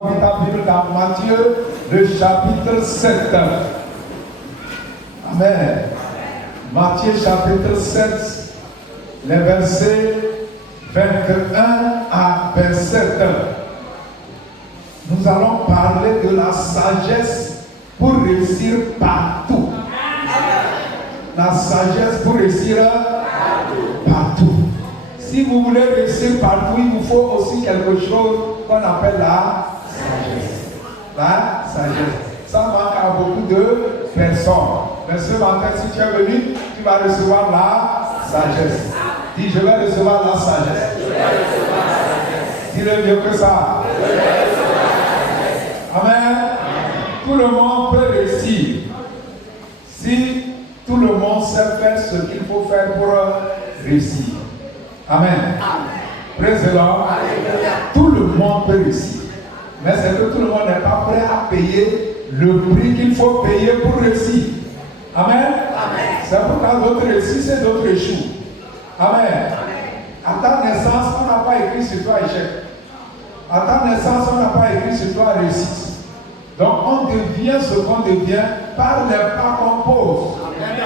Ta Bible dans Matthieu, le chapitre 7. Amen. Matthieu chapitre 7, les versets 21 à 27. Nous allons parler de la sagesse pour réussir partout. La sagesse pour réussir partout. Si vous voulez réussir partout, il vous faut aussi quelque chose qu'on appelle la sagesse. Ça manque à beaucoup de personnes. Mais ce matin, si tu es venu, tu vas recevoir la sagesse. Dis, je vais recevoir la sagesse. Dis-le mieux que ça. Amen. Tout le monde peut réussir. Si tout le monde sait faire ce qu'il faut faire pour réussir. Amen. Praise the Lord. Tout le monde peut réussir. Mais c'est que tout le monde n'est pas prêt à payer le prix qu'il faut payer pour réussir. Amen. C'est pourquoi d'autres réussissent et d'autres échouent. Amen. À ta naissance, on n'a pas écrit sur toi échec. À ta naissance, on n'a pas écrit sur toi réussite. Donc on devient ce qu'on devient par les pas qu'on pose,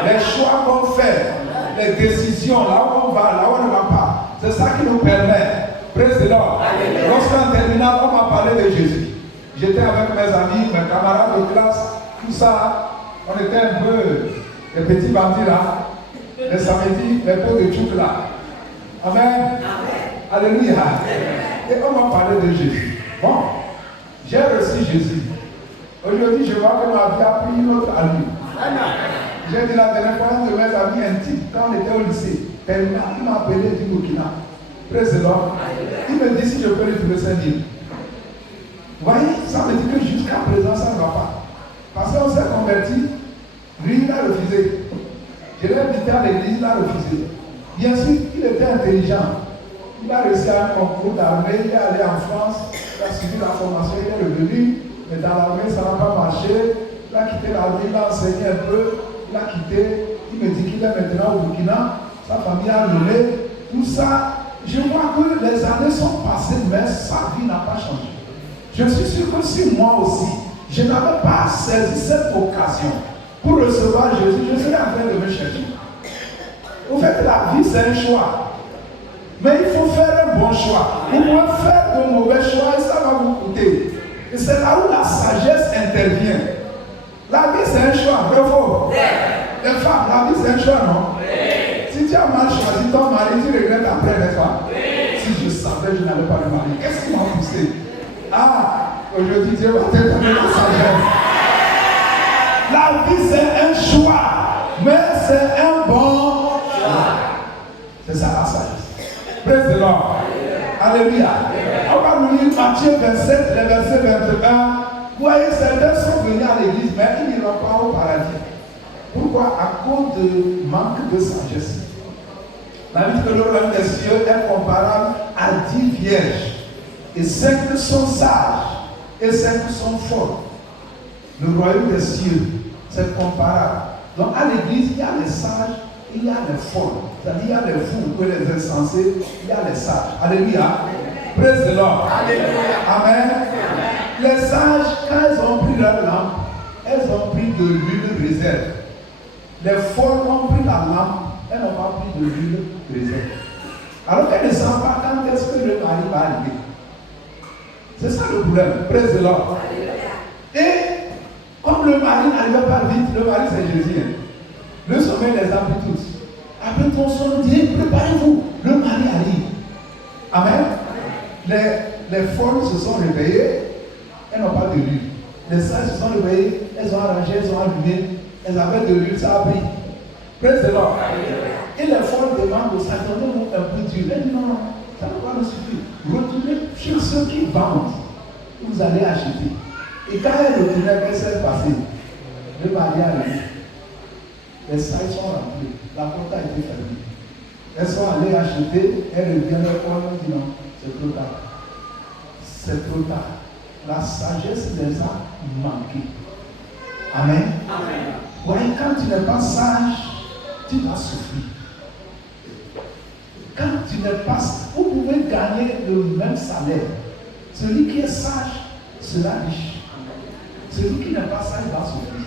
les choix qu'on fait, les décisions, là où on va, là où on ne va pas. C'est ça qui nous permet. Praise the Lord. Lorsqu'en terminale, on m'a parlé de Jésus. J'étais avec mes amis, mes camarades de classe, tout ça. On était un peu les petits bandits là. Les samedis, les pots de chouk là. Amen. Alléluia. Et on m'a parlé de Jésus. Bon, j'ai reçu Jésus. Aujourd'hui, je vois que ma vie a pris une autre allure. J'ai dit la dernière fois, un de mes amis intimes, quand on était au lycée, il m'a appelé du Burkina. Praise the Lord. Il me dit si je peux lui trouver 5 livres. Vous voyez, ça me dit que jusqu'à présent, ça ne va pas. Parce qu'on s'est converti, lui, il a refusé. Je l'ai invité à l'église, il a refusé. Bien sûr, il était intelligent. Il a réussi à un concours d'armée, il est allé en France, il a suivi la formation, il est revenu. Mais dans l'armée, ça n'a pas marché. Il a quitté l'armée, il a enseigné un peu, il a quitté. Il me dit qu'il est maintenant au Burkina, sa famille a levé. Tout ça, je vois que les années sont passées, mais sa vie n'a pas changé. Je suis sûr que si moi aussi, je n'avais pas saisi cette occasion pour recevoir Jésus, je serais en train de me chercher. Au fait, la vie, c'est un choix. Mais il faut faire un bon choix. Vous pouvez faire de mauvais choix et ça va vous coûter. Et c'est là où la sagesse intervient. La vie, c'est un choix, bravo. Les femmes, la vie, c'est un choix, non? Si tu as mal choisi ton mari, tu regrettes après, n'est-ce pas? Si je savais, je n'allais pas le marier. Qu'est-ce qui m'a poussé? Ah, aujourd'hui, Dieu va te donner la sagesse. La vie, c'est un choix, mais c'est un bon choix. C'est ça la sagesse. Praise the Lord. Alléluia. On va nous lire Matthieu 27, les versets 21. Vous voyez, certains sont venus à l'église, mais ils n'iront pas au paradis. Pourquoi? À cause de manque de sagesse. La vie que le royaume des cieux est comparable à 10 vierges. Et 5 sont sages et 5 sont folles. Le royaume des cieux, c'est comparable. Donc à l'église, il y a les sages et il y a les folles. C'est-à-dire, il y a les fous, que les insensés, il y a les sages. Alléluia. Praise the Lord. Alléluia. Amen. Les sages, quand elles ont pris leur lampe, elles ont pris de l'huile réserve. Les folles ont pris la lampe, elles n'ont pas pris de l'huile réserve. Alors qu'elles ne savent pas quand est-ce que le mari va arriver. C'est ça le problème. Praise the Lord. Et comme le mari n'arrivait pas vite, le mari c'est Jésus. Le sommeil les a pris tous. Après ton son, dit préparez-vous, le mari arrive. Amen. Les folles se sont réveillées, elles n'ont pas de l'huile. Les sages se sont réveillées, elles ont arrangé, elles ont allumé, elles avaient de l'huile, ça a pris. Praise the Lord. Et les folles demandent au sage, donnez-nous un peu d'huile. Elle dit non, ça ne va pas nous suffire. Retournez chez ceux qui vendent, vous allez acheter. Et quand elle retournait, qu'est-ce qui s'est passé? Le mari arrive. Les sages sont rentrés, la porte a été fermée. Elles sont allées acheter, elles reviennent, elles disent non, c'est trop tard. C'est trop tard. La sagesse les a manqués. Amen. Amen. Oui, quand tu n'es pas sage, tu vas souffrir. Quand tu n'es pas sage, vous pouvez gagner le même salaire. Celui qui est sage sera riche. Celui qui n'a pas ça, il va souffrir.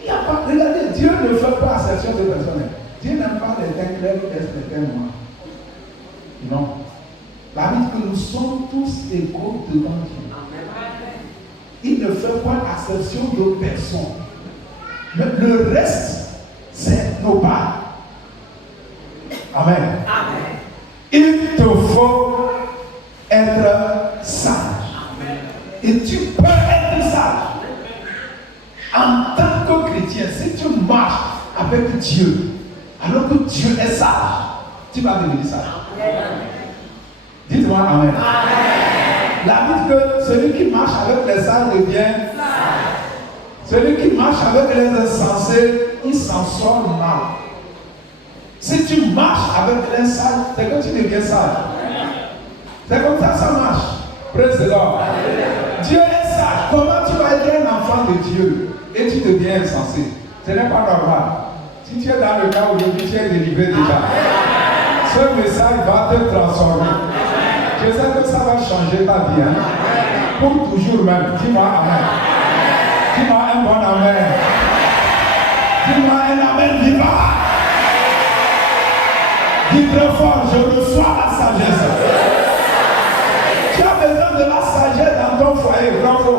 Il n'y a pas, regardez, Dieu ne fait pas exception de personnes. Dieu n'aime pas les teintes clairs ou les teintes noires. Non. La Bible dit que nous sommes tous égaux devant Dieu. Il ne fait pas exception de personne. Mais le reste, c'est nos parts. Amen. Amen. Il te faut être sage. Amen. Et tu peux être sage. En tant que chrétien, si tu marches avec Dieu, alors que Dieu est sage, tu vas devenir sage. Dites-moi Amen. Amen. La Bible dit que celui qui marche avec les sages devient sage. Celui qui marche avec les insensés, il s'en sort mal. Si tu marches avec les sages, c'est que tu deviens sage. C'est comme ça marche. Praise the Lord. Dieu est sage. Comment tu vas être un enfant de Dieu et tu deviens insensé? Ce n'est pas normal. Si tu es dans le cas aujourd'hui, tu es délivré déjà. Ce message va te transformer. Je sais que ça va changer ta vie. Hein? Pour toujours même. Dis-moi Amen. Dis-moi un bon Amen. Dis-moi un Amen vivant. Dis très fort, je reçois la sagesse. Tu as besoin de la sagesse dans ton foyer. Bravo.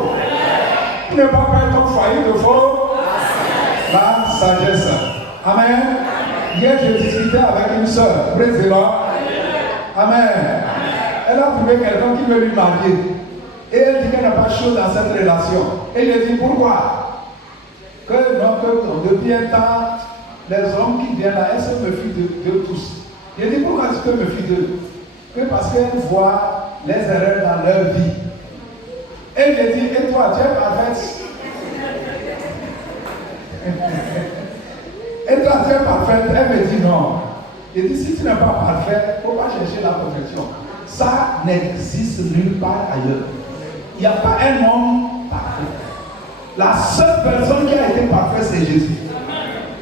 Tu n'es pas prêt ton foyer de faux. La sagesse. Amen. Hier, je discutais avec une soeur. Praise the Lord. Amen. Elle a trouvé quelqu'un qui veut lui marier. Et elle dit qu'elle n'a pas chaud dans cette relation. Et il lui dit pourquoi? Que depuis un temps, les hommes qui viennent là, elles se méfient de tous. Il dit pourquoi tu te méfies d'eux? Que parce qu'elles voient les erreurs dans leur vie. Et il lui dit, et toi, tu es parfaite? Et toi, tu es parfaite? Elle me dit non. Il dit, si tu n'es pas parfaite, il ne faut pas chercher la perfection. Ça n'existe nulle part ailleurs. Il n'y a pas un homme parfait. La seule personne qui a été parfaite, c'est Jésus.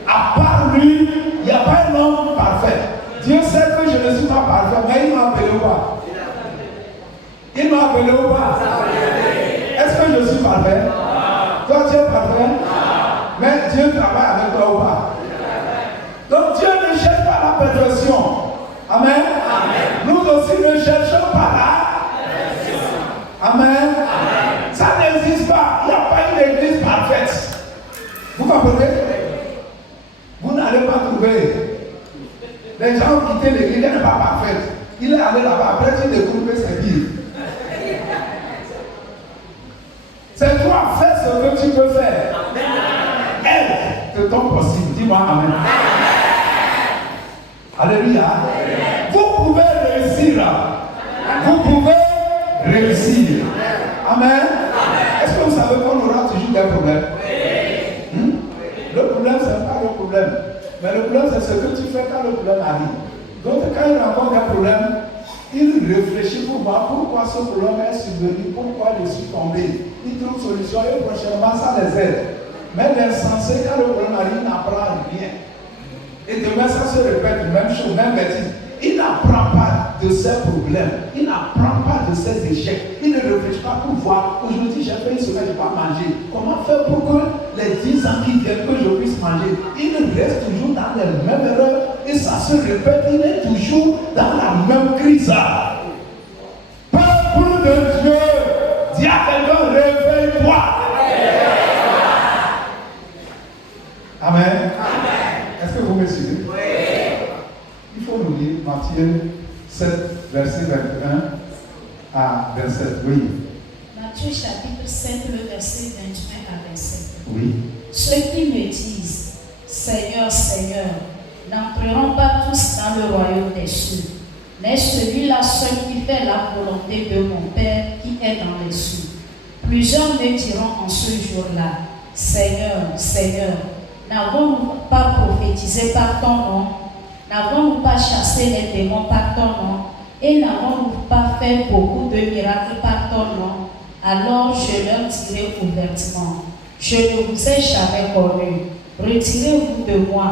À part lui, il n'y a pas un homme parfait. Dieu sait que je ne suis pas parfait, mais il m'a appelé ou pas? Il m'a appelé ou pas? Est-ce que je suis parfait? Toi, tu es parfait? Mais Dieu travaille avec toi ou pas? Donc Dieu ne cherche pas la perfection. Amen. Nous aussi ne cherchons pas la perfection. Amen. Ça n'existe pas. Il n'y a pas une église parfaite. Vous comprenez? Vous n'allez pas trouver. Les gens ont quitté l'église, elle n'est pas parfaite. Il est allé là-bas, après tu découvres que c'est pire. C'est toi, fais ce que tu peux faire. Elle te tombe possible. Dis-moi Amen. Alléluia. Vous pouvez réussir. Vous pouvez réussir. Amen. Est-ce que vous savez qu'on aura toujours des problèmes? Le problème, ce n'est pas le problème. Mais le problème, c'est ce que tu fais quand le problème arrive. Donc, quand il rencontre un problème, il réfléchit pour voir pourquoi ce problème est survenu, pourquoi je suis tombé. Il trouve solution et prochainement, ça les aide. Mais l'insensé, quand le problème arrive, il n'apprend rien. Et demain, ça se répète, même chose, même bêtise. Il n'apprend pas de ses problèmes. Il n'apprend pas de ses échecs. Il ne réfléchit pas pour voir. Aujourd'hui, j'ai fait une semaine, je n'ai pas mangé. Comment faire pour que les 10 ans qui viennent, que je puisse manger? Il reste toujours dans les mêmes erreurs. Et ça se répète. Il est toujours dans la même crise. Peuple de Dieu, dis à quelqu'un, réveille-toi. Amen. Est-ce que vous me suivez? Oui. Il faut nous lire Matthieu 7, verset 21 à 27. Oui. Matthieu chapitre 7, le verset 21 à 27. Oui. Ceux qui me disent, Seigneur, Seigneur, n'entreront pas tous dans le royaume des cieux, mais celui-là seul qui fait la volonté de mon Père qui est dans les cieux. Plusieurs me diront en ce jour-là, Seigneur, Seigneur, n'avons-nous pas prophétisé par ton nom? N'avons-nous pas chassé les démons par ton nom? Et n'avons-nous pas fait beaucoup de miracles par ton nom? Alors je leur dirai ouvertement, je ne vous ai jamais connu. Retirez-vous de moi,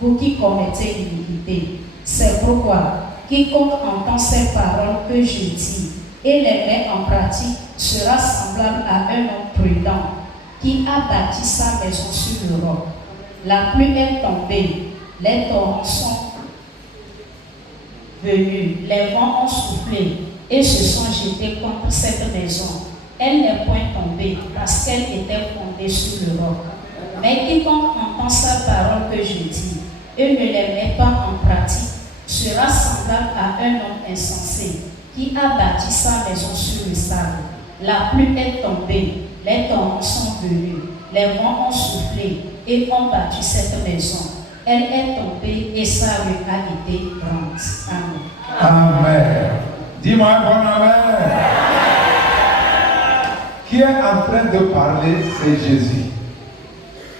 vous qui commettez l'iniquité. C'est pourquoi quiconque entend ces paroles que je dis et les met en pratique sera semblable à un homme prudent qui a bâti sa maison sur le roc. La pluie est tombée, les torrents sont venus, les vents ont soufflé et se sont jetés contre cette maison. Elle n'est point tombée parce qu'elle était fondée sur le roc. Mais quiconque entend sa parole que je dis et ne les met pas en pratique sera semblable à un homme insensé qui a bâti sa maison sur le sable. La pluie est tombée, les torrents sont venus, les vents ont soufflé et ont battu cette maison. Elle est tombée et sa ruine a été grande. Amen. Amen. Dis-moi un bon amen. Qui est en train de parler, c'est Jésus.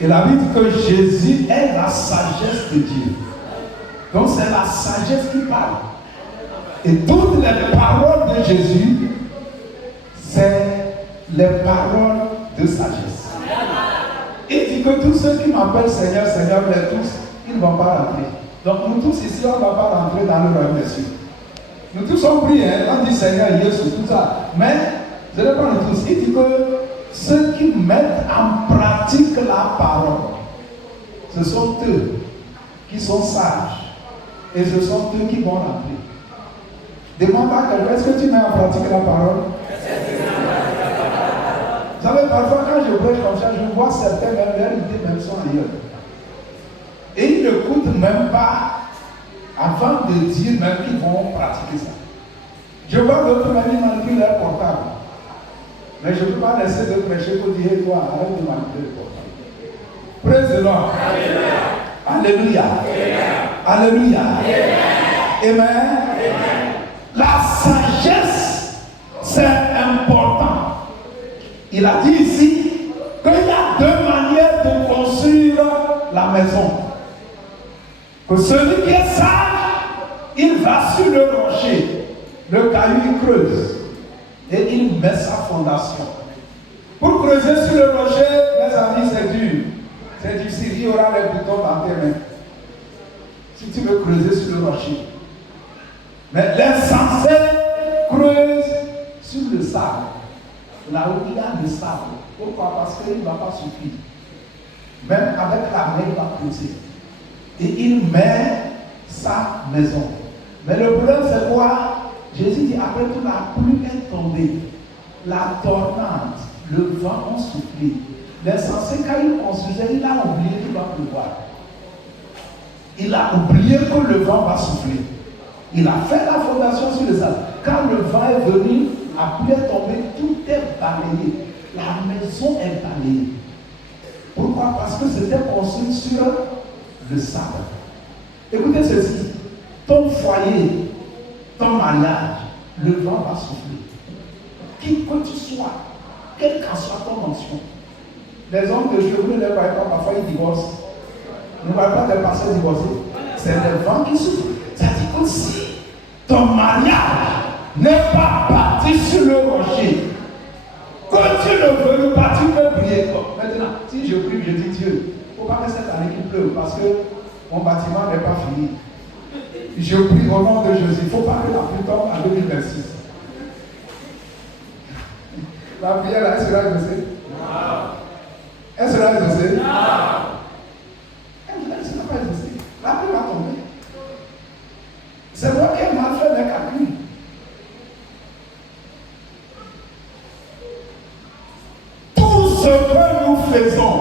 Et la Bible dit que Jésus est la sagesse de Dieu. Donc c'est la sagesse qui parle. Et toutes les paroles de Jésus, c'est les paroles de sagesse. Il dit que tous ceux qui m'appellent Seigneur, Seigneur, mais tous, ils ne vont pas rentrer. Donc nous tous ici, on ne va pas rentrer dans le royaume des cieux. Nous tous on prie, on dit Seigneur, Jésus, tout ça. Mais, je ne sais pas nous tous, il dit que ceux qui mettent en pratique la parole, ce sont eux qui sont sages. Et ce sont eux qui vont rentrer. Demande à quelqu'un, est-ce que tu mets en pratique la parole? Vous savez, parfois quand je prêche comme ça, je vois certains, leurs idées même sont ailleurs. Et ils n'écoutent même pas avant de dire même qu'ils vont pratiquer ça. Je vois d'autres amis manipuler leur portable. Mais je ne peux pas laisser de prêcher pour dire, toi, arrête de manipuler le portable. Praise the Lord. Alléluia. Alléluia. Amen. Amen. La sagesse, c'est important. Il a dit ici qu'il y a deux manières de construire la maison. Que celui qui est sage, il va sur le rocher, le caillou il creuse et il met sa fondation. Pour creuser sur le rocher, mes amis, c'est dur. C'est difficile, il y aura les boutons dans tes mains. Si tu veux creuser sur le rocher. Mais l'insensé creuse sur le sable. Là où il y a le sable. Pourquoi? Parce qu'il ne va pas suffire. Même avec la main, il va creuser. Et il met sa maison. Mais le problème, c'est quoi? Jésus dit, après tout, la pluie est tombée. La tornade, le vent ont soufflé. L'insensé, quand il construisait, il a oublié qu'il va pleuvoir. Il a oublié que le vent va souffler. Il a fait la fondation sur le sable. Quand le vent est venu, la pluie est tombée, tout est balayé. La maison est balayée. Pourquoi? Parce que c'était construit sur le sable. Écoutez ceci. Ton foyer, ton mariage, le vent va souffler. Qui que tu sois, quelle qu'en soit ton onction. Les hommes de cheveux ne les voient pas, parfois ils divorcent. Ne voient pas des pasteurs divorcés. C'est le vent qui souffle. C'est-à-dire que si ton mariage n'est pas bâti sur le rocher, que tu ne veux pas, tu peux prier. Maintenant, si je prie, je dis Dieu, il ne faut pas que cette année qu'il pleuve parce que mon bâtiment n'est pas fini. Je prie au nom de Jésus. Il ne faut pas que la pluie tombe en 2026. La prière là, est-ce que là, je sais? Non. Est-ce que là, je sais? Non. Est-ce que là, pas je sais? La pluie va tomber. C'est moi qui ai mal fait mes calculs. Tout ce que nous faisons,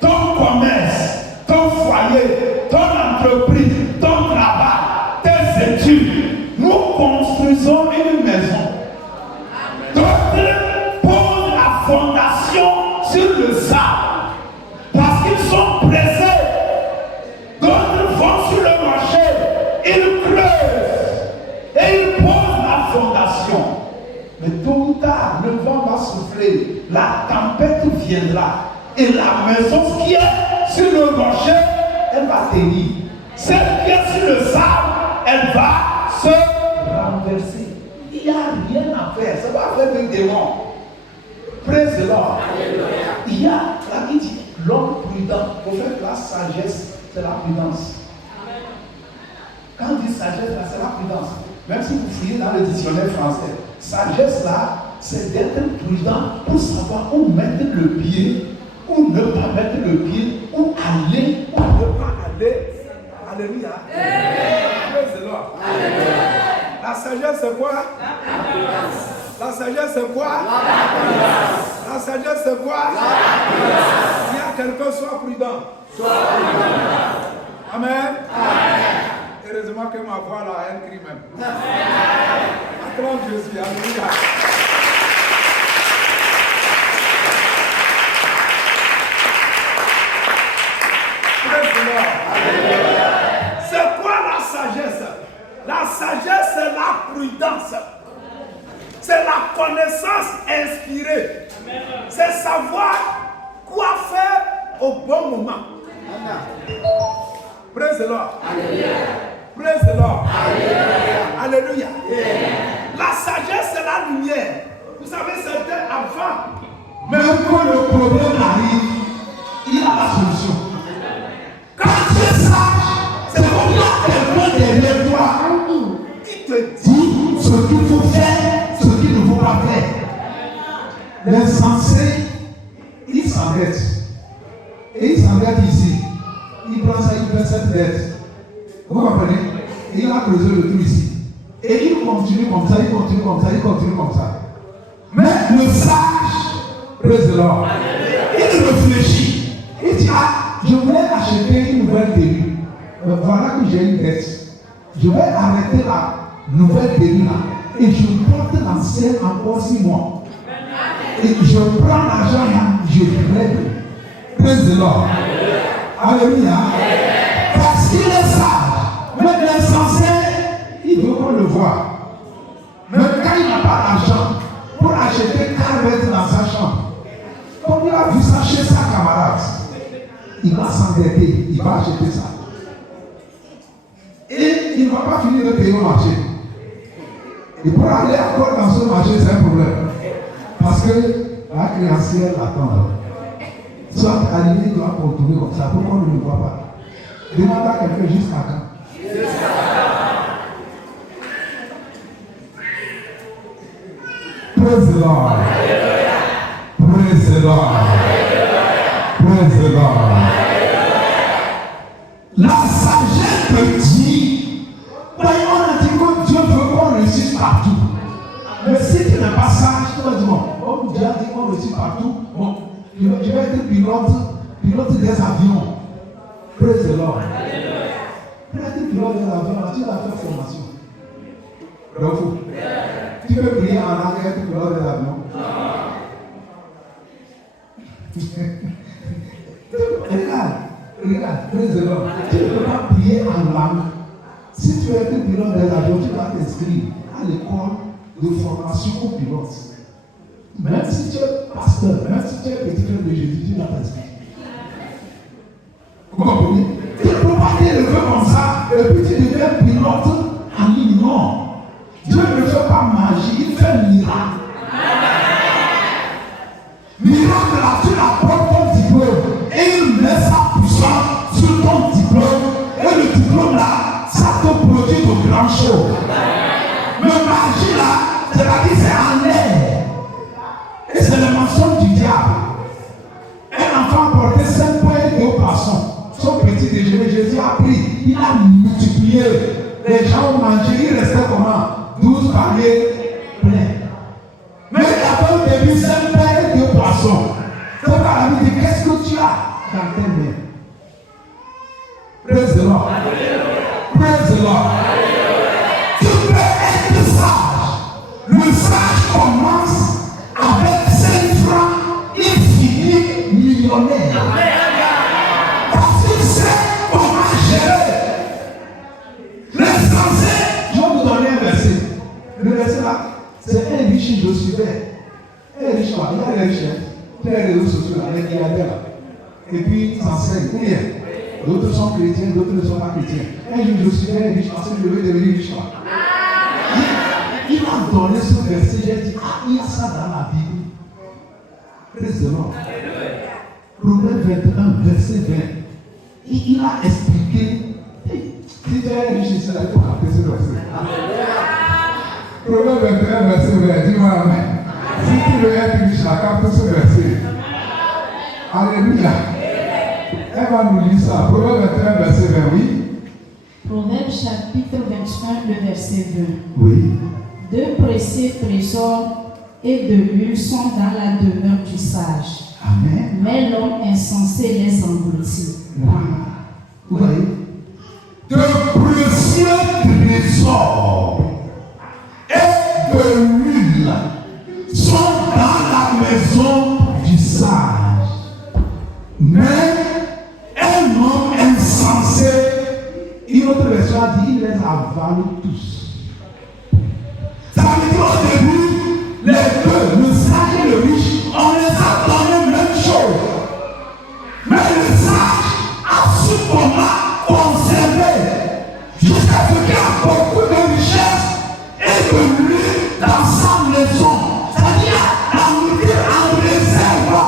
ton commerce, ton foyer, ton entreprise, ton travail, tes études, nous construisons une maison. D'autres posent la fondation sur le sable parce qu'ils sont pressés. D'autres vont sur le marché, ils creusent et ils posent la fondation. Mais tôt ou tard, le vent va souffler, la tempête viendra et la maison qui est sur le rocher, elle va tenir. Celle qui est sur le sable, elle va se renverser. Il n'y a rien à faire, ça va faire des démons. Praise the Lord. Il y a, la Bible dit, l'homme prudent. Pour faire la sagesse, c'est la prudence. Quand on dit sagesse, là, c'est la prudence. Même si vous fouillez dans le dictionnaire français, sagesse là, c'est d'être prudent pour savoir où mettre le pied, où ne pas mettre le pied, où aller, où ne pas aller. Alléluia. Praise the Lord. La sagesse, c'est quoi? La sagesse, c'est quoi? La sagesse, c'est quoi? Il y a quelqu'un, sois prudent. Amen. Heureusement que ma voix là, elle crie même. Acclame Jésus. Alléluia. C'est quoi la sagesse? La sagesse, c'est la prudence. C'est la connaissance inspirée. C'est savoir quoi faire au bon moment. Praise the Lord. Praise the Lord. Alléluia. La sagesse, c'est la lumière. Vous savez, c'était avant. Même quand le problème arrive, il a la solution. Quand tu es sage, c'est comme quelqu'un derrière toi qui te dit ce qu'il faut faire, ce qu'il ne faut pas faire. L'insensé, il s'endette. Et il s'endette ici. Il prend ça, il fait cette dette. Vous comprenez? Et il a creusé le trou ici. Et il continue comme ça, il continue comme ça, il continue comme ça. Mais le sage, praise the Lord, il réfléchit. Il dit, ah, je voulais acheter une nouvelle dérue. Voilà que j'ai une dette. Je vais arrêter la nouvelle dérue là. Et je porte l'ancienne encore 6 mois. Et je prends l'argent là, je prête. Praise the Lord. Alléluia. Parce qu'il est sage. Mais l'insensé, il veut qu'on le voie. Mais quand il n'a pas d'argent pour acheter 4 mètres dans sa chambre, comme il a vu ça chez sa camarade, il va s'endetter, il va acheter ça. Et il ne va pas finir de payer au marché. Et pour aller encore dans ce marché, c'est un problème. Parce que la créancière l'attend. Soit arrivé, il doit contourner comme ça. Pourquoi on ne le voit pas? Demande à quelqu'un jusqu'à quand? Praise the Lord. Praise the Lord. Praise the Lord. La sagesse te dit, on a dit que Dieu veut qu'on réussisse partout. Mais si tu n'es pas sage, tu vas dire, bon, Dieu a dit qu'on réussit partout, bon, je vais être pilote des avions. Praise the Lord. Tu vas être pilote des avions, tu vas faire formation. Donc, tu peux prier en anglais être pilote des avions. Regarde, praise the Lord. Tu ne peux pas prier en langue. Si tu veux être pilote des avions, tu vas t'inscrire à l'école de formation au pilote. Même si tu es pasteur, même si tu es petit frère de Jésus, tu vas t'inscrire. Vous comprenez? Tu ne peux pas t'élever comme ça et puis tu deviens pilote en ligne. Non. Dieu ne fait pas magie, il fait miracle. Miracle là, tu apportes ton diplôme et il met sa puissance sur ton diplôme. Et le diplôme là, ça te produit de grandes choses. Mais magie là, c'est-à-dire c'est en l'air. Et c'est le mensonge du diable. Un enfant portait 5 points et 2 poissons. Son petit déjeuner, Jésus a pris, il a multiplié. Les gens ont mangé, il restait comment? 12 paniers pleins. Mais il a au début 5 pains et 2 poissons. C'est pas la vie dit, qu'est-ce que tu as dans tes mains? Praise the Lord. Praise the Lord. Tu peux être sage. Le sage commence avec 5 francs, il finit millionnaire. Parce qu'il sait comment gérer. L'insensé, je vais vous donner un verset. Le verset là, c'est un riche, je suivais. Un riche, il y a des riches, les réseaux sociaux, les milliardaires là. Et puis, ils enseignent. Ou bien, d'autres sont chrétiens, d'autres ne sont pas chrétiens. Un jour, je suivais un riche parce que je veux devenir riche là. Il m'a donné ce verset, j'ai dit, ah, il y a ça dans la Bible. Praise the Lord. Proverbe 21, verset 20. Il a expliqué. Si tu es riche ici, il faut capter ce verset. Proverbe 21, verset 20. Dis-moi amen. Si tu veux être riche, accorde ce verset. Alléluia. Elle va nous lire ça. Proverbe 21, verset 20, oui. Proverbe chapitre 21, le verset 20. Oui. Deux précieux trésors et de l'huile sont dans la demeure du sage. Amen. Mais l'homme insensé les engloutit. Voilà. Vous voyez? De précieux trésors et de l'huile sont dans la maison du sage. Mais un homme insensé, une autre version a dit, il les avale tous. Ça veut dire au début, les deux, le sage et le riche, on les a donné la même chose. Mais le sage a su comment conserver jusqu'à ce qu'il y a beaucoup de richesses et de l'huile dans sa maison. C'est-à-dire la nourriture en réserve.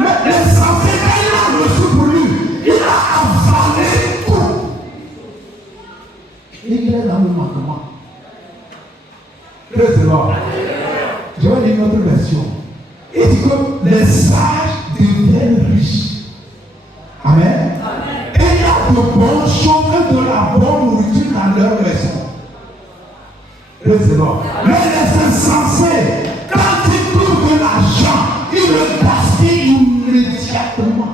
Mais l'insensé, quand il a reçu pour lui, il a avalé tout. Et il est dans le manquement. Praise the Lord. Je vais lire une autre version. Il dit que les sages deviennent riches. Amen. Et il y a de bonnes choses et de la bonne nourriture dans leur maison. Praise the Lord. Mais les insensés, quand ils trouvent de l'argent, ils le gaspillent immédiatement.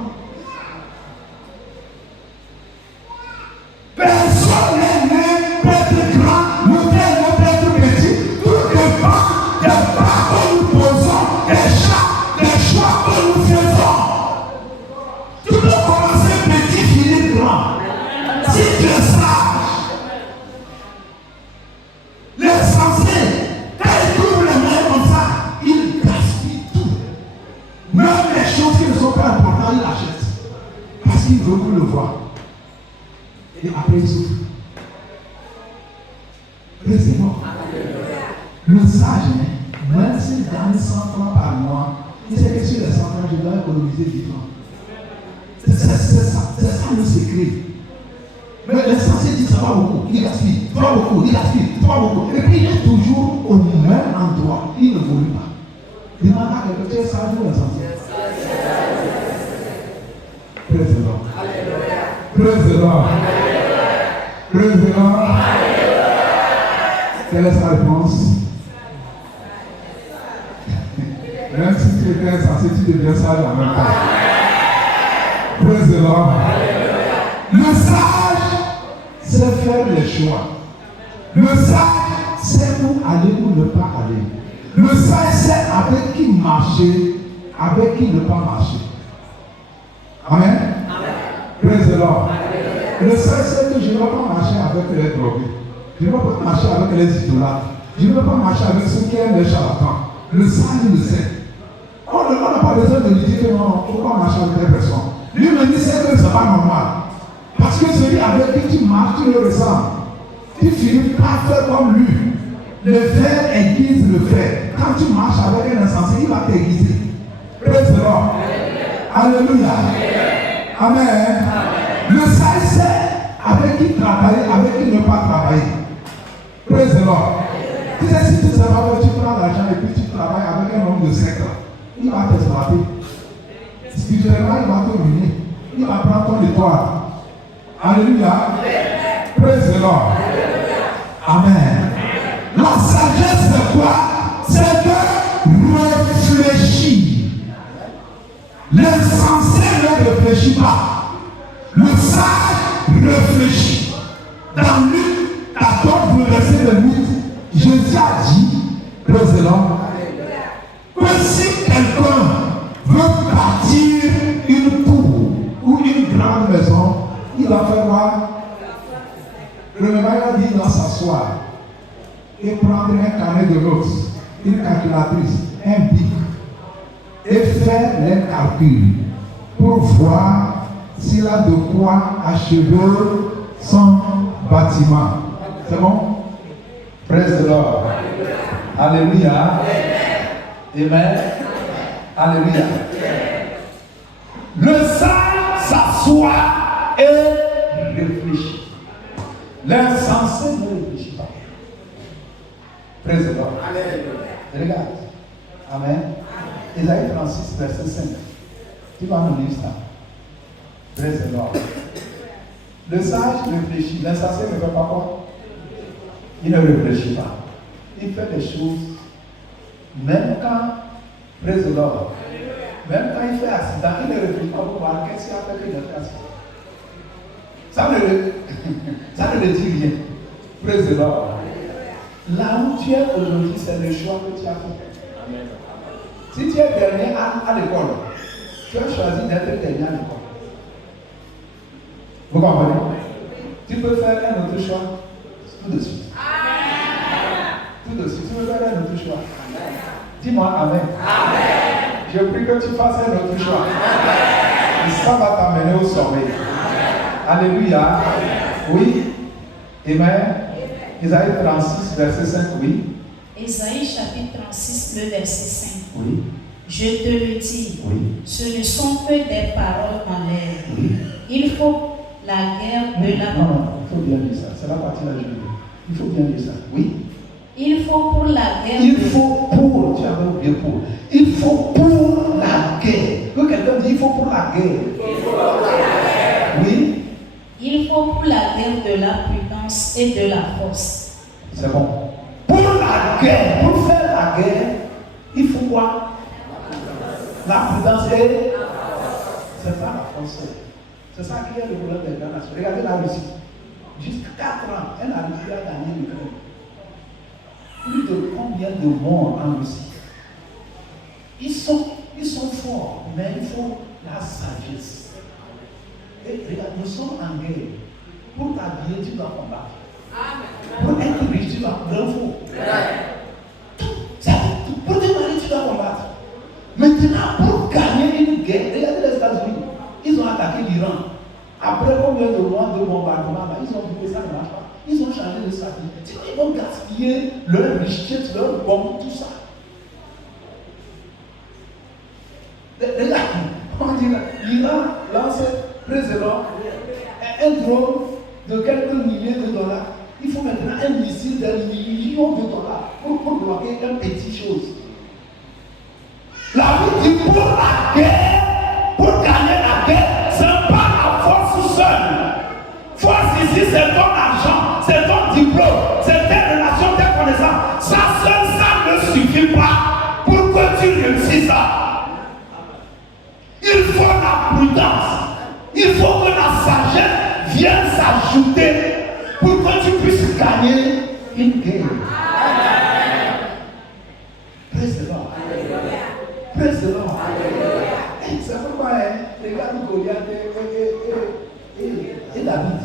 Personne n'est né pour être grand, nous n'est pour être petit. Tout dépend des pas que nous posons, des choix que nous faisons. Tout peut commencer petit, finir grand. Si tu es sage, les sensés, quand ils trouvent les moyens comme ça, ils gaspillent tout. Même les choses qui ne sont pas importantes, ils l'achètent. Parce qu'ils veulent le voir. Et après ils souffrent. Précisément. Le sage, même s'il gagne 100 francs par mois, il sait que sur les 100 francs, je dois économiser 10 francs. C'est ça le secret. Mais l'insensé dit ça va beaucoup, il gaspille, ça va beaucoup, il gaspille, ça va beaucoup. Et puis il est toujours au même endroit, il ne évolue pas. Demande à quelqu'un, tu es sage ou insensé? Praise the Lord. Praise the Lord. Praise the Lord. Quelle est sa réponse? Même si tu étais insensé, tu deviens sage en même temps. Praise the Lord. Le sage sait faire les choix. Le sage sait où aller ou ne pas aller. Le sage sait avec qui marcher, avec qui ne pas marcher. Amen. Praise the Lord. Le sage sait que je ne vais pas marcher avec les drogués. Je ne vais pas marcher avec les idolâtres. Je ne vais pas marcher avec ceux qui aiment les charlatans. Le sage le sait. On n'a pas besoin de lui dire que non, il ne faut pas marcher avec les personnes. Lui-même sait que ce n'est pas normal. Parce que celui avec qui tu marches, tu le ressembles. Tu finis par faire comme lui. Le fer aiguise le fer. Quand tu marches avec un insensé, il va t'aiguiser. Praise the Lord. Alléluia. Amen. Le sage sait avec qui travailler, avec qui ne pas travailler. Praise the Lord. Tu sais, si tu sais pas que tu prends l'argent et puis tu travailles avec un homme de 5 ans, il va te frapper. Spirituellement, il va te ruiner. Il va prendre ton étoile. Alléluia. Praise the Lord. Amen. La sagesse, c'est quoi? C'est de réfléchir. L'insensé ne réfléchit pas. Le sage réfléchit. Dans Luc 14, verset 28, Jésus a dit, praise the Lord, que si quelqu'un veut bâtir une tour ou une grande maison, il va faire quoi? Premièrement, il doit s'asseoir et prendre un carnet de notes, une calculatrice, un bic, et faire les calculs pour voir s'il a de quoi achever son bâtiment. C'est bon? Praise the Lord. Alléluia. Amen. Alléluia. Le sage s'assoit et réfléchit. L'insensé ne réfléchit pas. Praise the Lord. Alléluia. Regarde. Amen. Ésaïe 36, verset 5. Tu vas nous lire ça. Praise the Lord. Le sage réfléchit. L'insensé ne fait pas quoi? Il ne réfléchit pas. Il fait des choses, même quand, praise the Lord, même quand il fait accident, il ne réfléchit pas pour voir qu'est-ce qu'il a fait qu'il a fait accident. Ça ne le dit rien. Praise the Lord. Là où tu es aujourd'hui, c'est le choix que tu as fait. Amen. Si tu es dernier à l'école, tu as choisi d'être dernier à l'école. Vous comprenez? Tu peux faire un autre choix tout de suite. Tout de suite, tu peux faire un autre choix. Dis-moi Amen. Amen. Je prie que tu fasses un autre choix. Et ça va t'amener au sommet. Alléluia. Oui. Amen. Ésaïe 36, verset 5, oui. Ésaïe chapitre 36, le verset 5. Oui. Je te le dis, oui. Ce ne sont que des paroles en l'air. Oui. Il faut la guerre de la... Non, il faut bien dire ça. C'est la partie là, je veux dire. Il faut bien dire ça. Oui. Il faut pour la guerre... Il faut pour, tu avais oublié pour. Il faut pour la guerre. Que quelqu'un dit, il faut pour la guerre. Il faut pour la guerre. Oui. Il faut pour la guerre de la prudence et de la force. C'est bon. Pour la guerre, pour faire la guerre, il faut quoi? La prudence et... C'est pas la force. C'est ça qui est le problème des grandes nations. Regardez la Russie. Jusqu'à 4 ans, elle n'arrive plus à gagner l'Ukraine. Plus de combien de morts en Russie? Ils sont forts, mais il faut la sagesse. Et regarde, nous sommes en guerre. Pour t'habiller, tu dois combattre. Pour être riche, tu dois bravo. Pour te marier, tu dois combattre. Maintenant, pour gagner une guerre, regardez les États-Unis. Ils ont attaqué l'Iran. Après combien de mois de bombardement, ils ont vu que ça ne marche pas. Ils ont changé de stratégie. Ils vont gaspiller leur richesse, leur bombe, tout ça. Regarde, on dit là, l'Iran lance président un drone de quelques milliers de dollars. Il faut maintenant un missile de millions de dollars pour bloquer une petite chose. La Bible dit pour la guerre, pour gagner la guerre, ce n'est pas la force seule. Force ici, c'est ton argent, c'est ton diplôme, c'est tes relations, tes connaissances. Ça seul, ça ne suffit pas pour que tu réussisses ça. Il faut la prudence. Il faut que la sagesse vienne s'ajouter pour que tu puisses gagner une guerre. Praise the Lord. Praise the Lord. C'est pourquoi, regarde Goliath et David.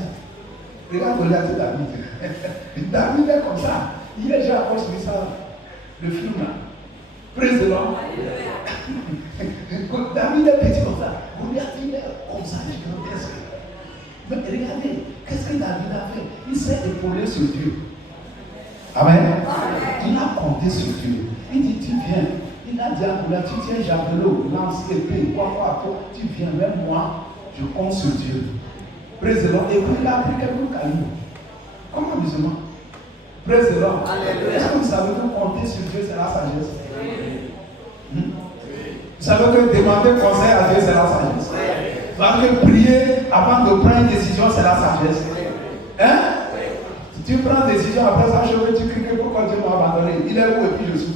Regarde Goliath et David. David est comme ça. Il est déjà construit ça, le film là. Praise the Lord. David est petit comme ça. Goliath il est comme ça, gigantesque. Mais regardez, qu'est-ce que David a fait? Il s'est épaulé sur Dieu. Amen. Il a compté sur Dieu. Il dit, tu viens. Il a dit à Goliath, tu tiens javelot, lance, épée, quoi, tu viens, même moi, je compte sur Dieu. Praise the Lord. Et puis il a pris quelques calibres. Comme un musulman. Praise the Lord. Est-ce que vous savez que compter sur Dieu, c'est la sagesse? Vous savez que demander conseil à Dieu, c'est la sagesse. Vous savez que prier avant de prendre une décision, c'est la sagesse. Hein? Si tu prends une décision, après ça, je veux tu cries pourquoi Dieu m'a abandonné. Il est où et puis je suis.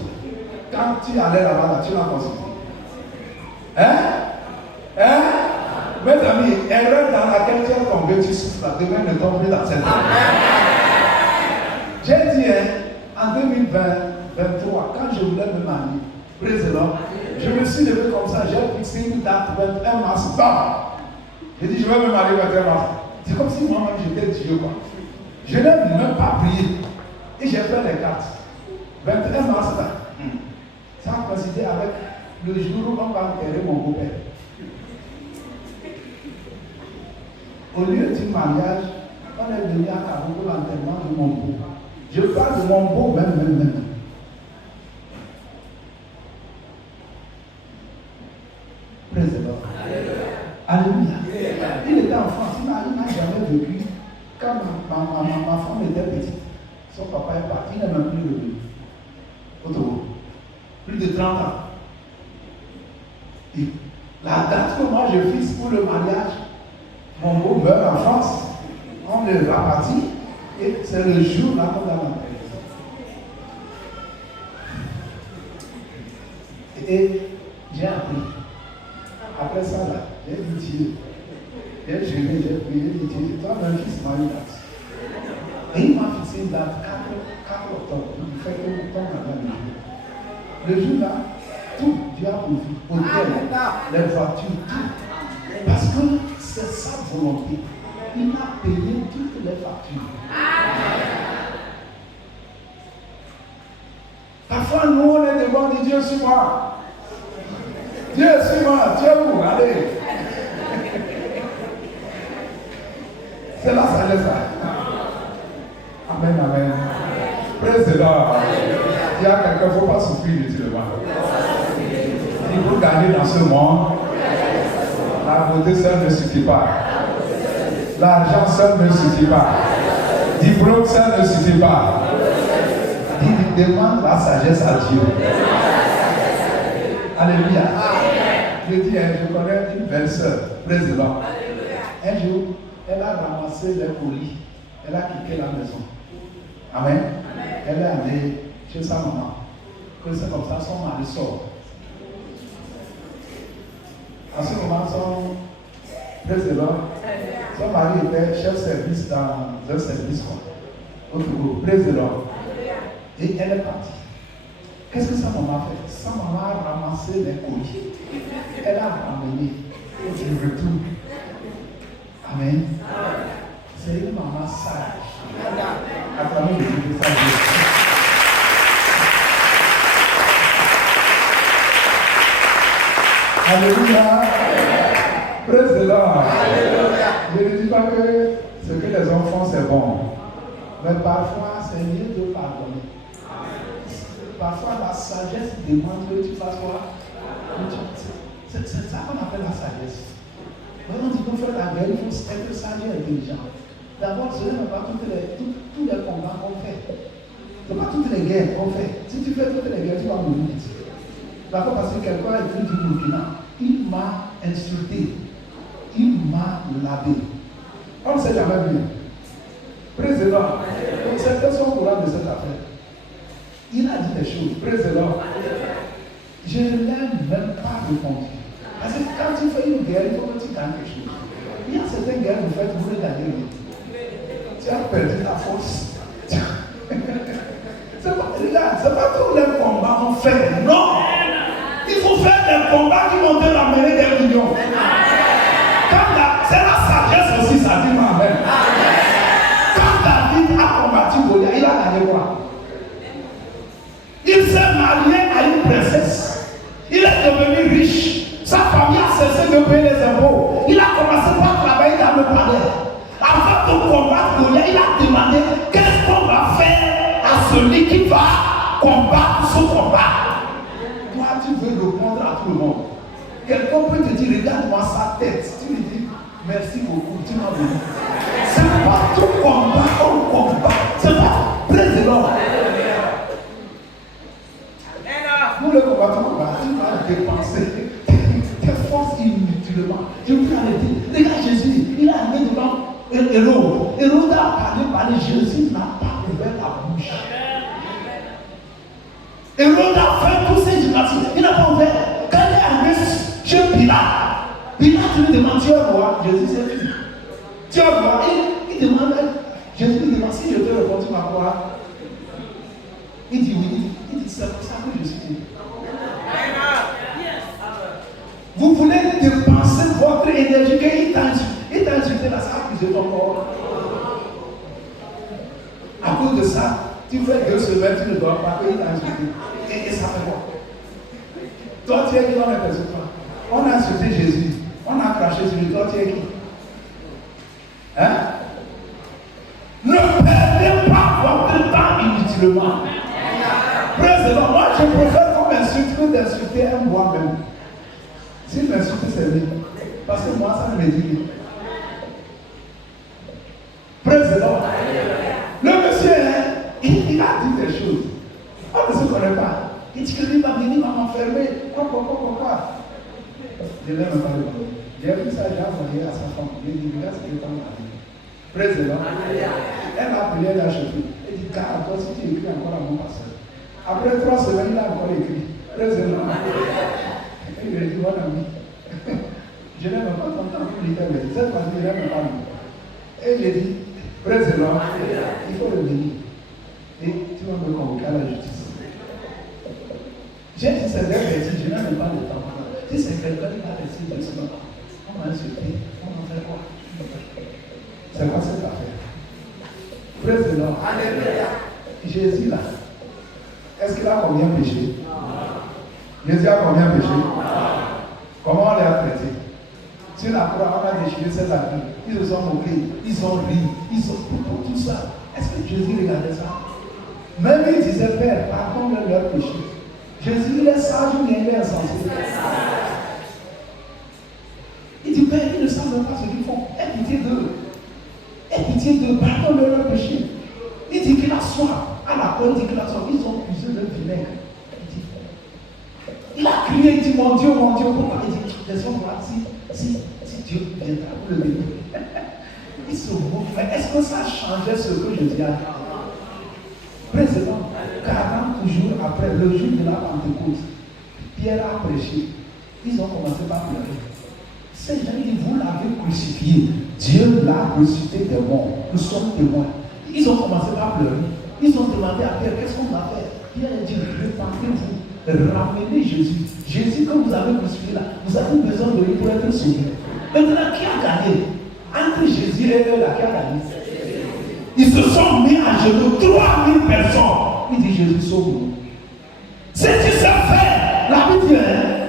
Quand tu allais là-bas, tu l'as consulté. Hein? Mes amis, erreur dans laquelle tu es tombé, tu souffres, demain ne tombe plus dans cette erreur. J'ai dit, en 2023, quand je voulais me marier, praise the Lord, je me suis levé comme ça, j'ai fixé une date 21 mars. J'ai dit, je vais me marier 21 mars. C'est comme si moi-même j'étais Dieu, quoi. Je n'ai même pas prié. Et j'ai fait les cartes. 21 mars, ça a coïncidé avec le jour où on va enterrer mon beau-père. Au lieu du mariage, on est venu à Kaboul pour l'enterrement de mon beau. Je parle de mon beau même. Praise the Lord. Alléluia. Il était en France, il n'a jamais vécu. Quand ma femme était petite, son papa est parti, il n'a même plus revenu. Au Togo. Plus de 30 ans. Et la date que moi je fixe pour le mariage, mon beau meurt en France, on le va partir, et c'est le jour là qu'on va marier. Et j'ai appris. Après ça, là, j'ai dit Dieu. J'ai juré, j'ai prié, j'ai dit toi, mon fils m'a une date. Et il m'a fixé une date 4 octobre. Il fait que le temps le jour là, tout, Dieu a pourvu. Hôtel, les voitures, tout. Parce que c'est sa volonté. Il m'a payé toutes les factures. Parfois, nous, on est devant des Dieu sur moi. Dieu sur moi, Dieu où? Allez. C'est la sagesse. Amen, amen. Praise the Lord. Il y a quelqu'un, il ne faut pas souffrir inutilement. Il faut gagner dans ce monde. La beauté seule ne suffit pas. L'argent seul ne suffit pas. Diplôme seul ne suffit pas. Il demande la sagesse à Dieu. Alléluia. Je dis, je connais une belle sœur, praise the Lord. Un jour, elle a ramassé les colis. Elle a quitté la maison. Amen. Elle est allée chez sa maman. Que c'est comme ça, son mari sort. En ce moment, son mari était chef service dans un service au Togo. Praise the Lord. Et elle est partie. Qu'est-ce que sa maman a fait? Sa maman a ramassé les colis. Elle a ramené du retour. Amen. C'est une maman sage. Attendez, je vais ça. Alléluia. Praise the Lord. Je ne dis pas que ce que les hommes font, c'est bon. Mais parfois, c'est mieux de pardonner. Parfois, la sagesse demande que tu fasses quoi? C'est ça qu'on appelle la sagesse. Maintenant, si on fait la guerre, il faut être sage et intelligent. D'abord, ce n'est pas tous les combats qu'on fait. Ce n'est pas toutes les guerres qu'on fait. Si tu fais toutes les guerres, tu vas mourir vite. D'accord, parce que quelqu'un a dit du Burkina, il m'a insulté, il m'a lavé. On ne sait jamais bien. Praise the Lord. Certains sont au courant de cette affaire. Il a dit des choses. Praise the Lord. Je ne l'ai même pas répondu. Parce que quand tu fais une guerre, il faut que tu gagnes quelque chose. Il y a certaines guerres que vous faites, vous voulez gagner. Tu as perdu la force. C'est pas tous les combats qu'on fait. Non. Il faut faire des combats qui vont te ramener des millions. C'est la sagesse aussi, ça dit Amen. Quand David a combattu Goliath, il a gagné quoi? Il s'est marié à une princesse. Il est devenu riche. Sa famille a cessé de payer les impôts. Il a commencé par travailler dans le palais. Avant de combattre Goliath, il a demandé qu'est-ce qu'on va faire à celui qui va combattre ce combat. Toi, tu veux répondre à tout le monde. Quelqu'un peut te dire, regarde-moi sa tête. Tu lui dis, merci beaucoup, tu m'as donné. C'est pas tout combat qu'on combat. C'est pas président. Nous le combattons, tu vas dépenser tes forces inutilement. Je vous arrêter. Regarde Jésus, il a amené devant Hérode. Hérode a parlé, Jésus n'a pas ouvert la bouche. Hérode a fait tous ces gymnastiques. Il n'a pas ouvert. Quand il est arrivé chez Pilate, Pilate lui demande, tu es roi? Jésus c'est tu. Tu es roi? Il demande, Jésus lui demande, si je te réponds, tu vas croire. Il dit oui. Il dit, c'est pour ça que je suis venu. Vous voulez dépenser votre énergie qu'il t'a insulté là, ça a accusé ton corps. À cause de ça, tu fais 2 semaines, tu ne dois pas, qu'il t'a insulté. Et ça fait quoi? Toi, tu es qui dans les personnes? On a insulté Jésus, on a craché sur lui, toi, tu es qui? Hein? Ne perdez pas votre temps inutilement. Président, moi je préfère qu'on m'insulte que d'insulter un moi-même. S'il m'insulte, c'est lui. Parce que moi, ça ne me dit rien. Président, le monsieur, il a dit des choses. On ne se connaît pas. Il dit que lui va venir, va m'enfermer. Quoi. Je n'ai même pas le ballon. J'ai vu ça, j'ai envoyé à sa femme. J'ai dit, regarde ce que tu as dit. Praise the Lord. Elle m'a appelé, elle a acheté. Elle dit, car toi, si tu écris encore à mon pasteur. Après 3 semaines, il a encore écrit. Praise the Lord. Elle lui a dit, mon ami, je n'ai même pas ton temps pour lire. Cette fois-ci, je n'ai même pas lu. Elle lui a dit, praise the Lord. Il faut revenir. Et tu vas me convoquer à la justice. J'ai dit, c'est vrai, je n'ai même pas le temps. Si c'est quelqu'un qui va rester de ce moment, on va insulter, on va faire quoi? C'est quoi cette affaire? Praise the Lord. Jésus là, est-ce qu'il a combien péché? Jésus a combien péché? Comment on les a traités? Sur la croix, on a déchiré ses habits, ils se sont moqués, ils ont ri, ils ont pour tout ça. Est-ce que Jésus regardait ça? Même il disait, Père, pardonne leur péché. Jésus, il est sage ou bien il est insensé? Il dit, Père, ils ne savent pas ce qu'ils font. Aie pitié d'eux. Aie pitié d'eux, pardonne leur péché. Il dit qu'il a soif. À la porte, il dit qu'il a soif. Ils ont puisé de vinaigre. Il a crié, il dit, mon Dieu, pourquoi? Il dit, laisse-moi voir si Dieu viendra pour le bénir. Il se moque. Mais est-ce que ça changeait ce que je dis à Dieu? Président, 40 jours après, le jour de la Pentecôte, Pierre a prêché. Ils ont commencé par pleurer. Ces gens disent, vous l'avez crucifié. Dieu l'a ressuscité des morts. Nous sommes témoins. Ils ont commencé par pleurer. Ils ont demandé à Pierre, qu'est-ce qu'on va faire? Pierre a dit, repentez-vous. Ramenez Jésus. Jésus, quand vous avez crucifié là, vous avez besoin de lui pour être sauvé. Maintenant, qui a gagné? Entre Jésus et eux, là, qui a gagné? Ils se sont mis à genoux, 3000 personnes. Il dit, Jésus, sauve-nous. Si tu sais faire, la Bible dit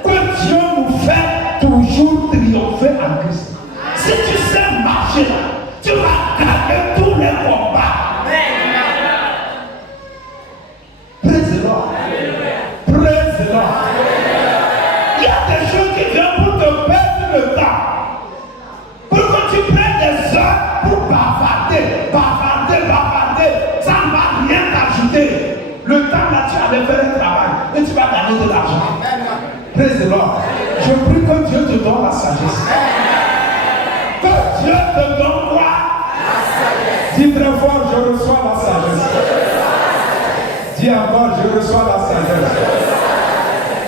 que Dieu nous fait toujours triompher en Christ. Si tu sais marcher là, tu vas gagner tous les combats. Praise the Lord. Praise the Lord. Il y a des choses qui viennent pour te perdre le temps. Pour que tu prennes des heures pour bavarder. Ça ne va rien t'ajouter. Le temps là, tu allais faire un travail et tu vas gagner de l'argent. Praise the Lord. Je prie que Dieu te donne la sagesse. Que Dieu te donne quoi? La sagesse. Dis très fort, je reçois la sagesse. Dis encore, je reçois la sagesse.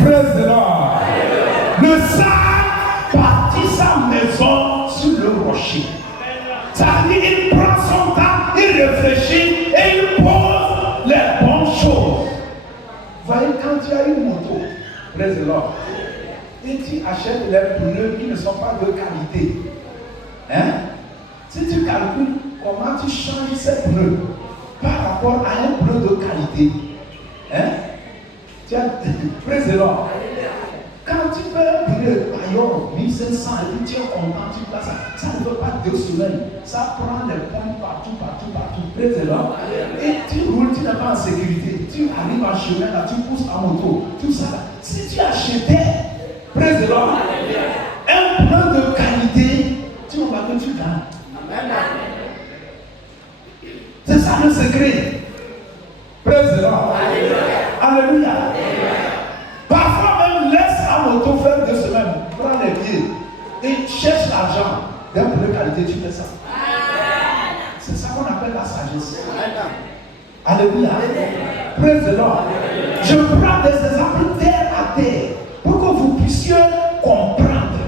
Praise the Lord. Le sage bâtit sa maison sur le rocher. Ça veut dire qu'il prend son temps, il réfléchit et il pose les bonnes choses. Voyez, quand tu as une moto, praise the Lord, et tu achètes les pneus qui ne sont pas de qualité, hein? Si tu calcules comment tu changes ces pneus par rapport à un pneu de qualité, hein? Tu as, praise the Lord. Quand tu fais un pneu ailleurs, 1500 et puis tu es content, tu passes ça ne veut pas 2 semaines. Ça prend des points partout. Praise the Lord. Et tu roules, tu n'es pas en sécurité. Tu arrives en chemin là, tu pousses en moto, tout ça. Si tu achetais, praise the Lord, un pneu de qualité, tu vois que tu gagnes. C'est ça le secret. Praise the Lord. Alléluia. Parfois même laisse la moto faire 2 semaines, prends les pieds et cherche l'argent d'un peu de qualité, tu fais ça. C'est ça qu'on appelle la sagesse. Alléluia. Praise the Lord. Je prends des exemples terre à terre pour que vous puissiez comprendre.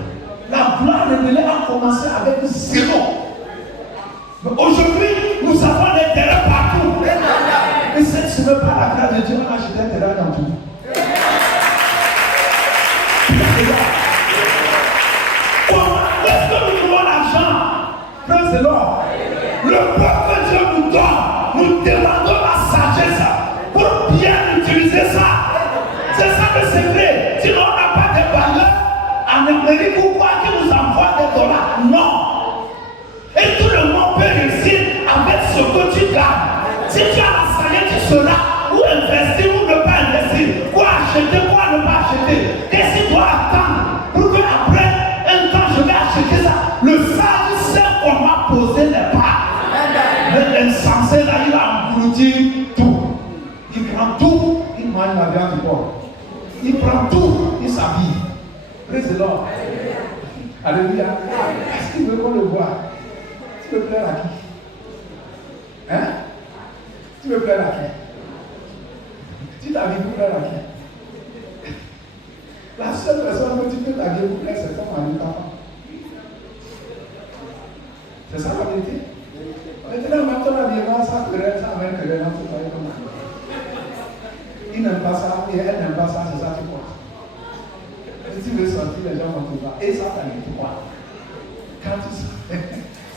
La gloire révélée a commencé avec 0. Mais aujourd'hui, nous avons des terrains partout. Et ce n'est pas la grâce de Dieu, on a acheté un terrain dans tout. Est-ce que nous voulons l'argent? Praise the Lord. Le peuple que Dieu nous donne, nous demandons la sagesse pour bien utiliser ça. C'est ça le secret. Sinon, on n'a pas de valeur en Amérique ou quoi qui nous envoie des dollars. Non. Et tout le monde peut réussir avec ce que tu gagnes. Si tu as la sagesse, tu sauras où investir ou ne pas investir. Quoi acheter, quoi ne pas acheter. Qu'est-ce que tu dois attendre pour que après un temps je vais acheter ça. Le sage sait comment poser les pas. Mais l'insensé là, il a englouti tout. Il prend tout, il mange la viande du porc. Il prend tout, il s'habille. Praise the Lord. Alléluia. Est-ce qu'il veut qu'on le voie? Tu veux plaire à qui? Hein? Tu veux plaire à qui? Tu t'habilles pour plaire à qui? La seule personne que tu peux t'habiller pour plaire, c'est ton mari, ta femme. C'est ça la vérité. Maintenant, même ton habillement, ça querelle, ça amène querelle dans tout le pays. Il n'aime pas ça et elle n'aime pas ça, c'est ça qui compte. Si tu veux sortir, les gens vont te voir. Et ça t'arrive quoi? Quand tu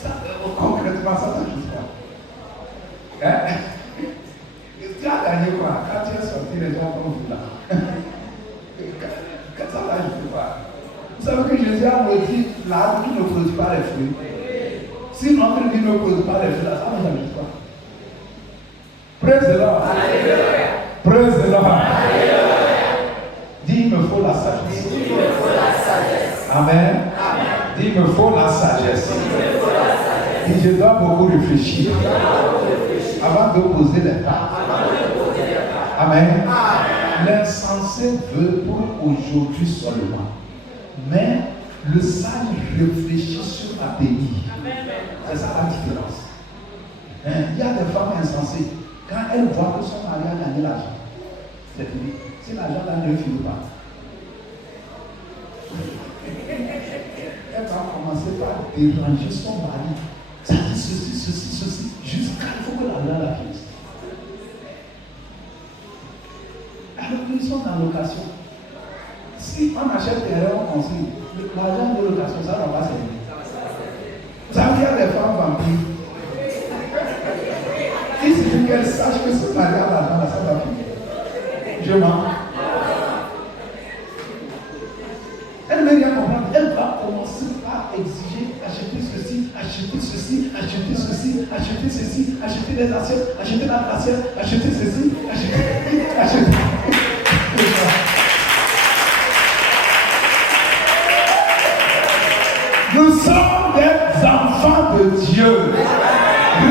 sors, concrètement, ça t'arrive quoi? Hein? Tu as gagné quoi? Quand tu es sorti, les gens vont vous là. Quand ça t'arrive quoi? Vous savez que Jésus a maudit l'arbre qui ne produit pas les fruits. Si notre vie ne produit pas les fruits, ça ne nous amuse pas. Praise the Lord. Praise the Lord. Dis, il me faut la sagesse. Amen. Dis, il me faut la sagesse. Dis, je dois beaucoup réfléchir avant de poser les pas. Amen. L'insensé veut pour aujourd'hui seulement. Mais le sage réfléchit sur la bénie. C'est ça la différence. Il y a des femmes insensées. Quand elles voient que son mari a gagné l'argent, c'est fini. Si l'argent là ne finit pas, elle va commencer par déranger son mari. Ça dit ceci, jusqu'à il faut que l'argent la finisse. Alors qu'ils sont en location. Si on achète terrain, on construit, l'argent de location, ça ne va pas servir. Vous savez qu'il y a des femmes vampires. Il suffit qu'elle sache que ce mari a l'argent, ça va finir. Je mens. Elle ne veut rien comprendre. Elle va commencer par exiger acheter ceci, acheter ceci, acheter ceci, acheter ceci, acheter des assiettes, acheter la assiette, acheter ceci, acheter. Nous sommes des enfants de Dieu.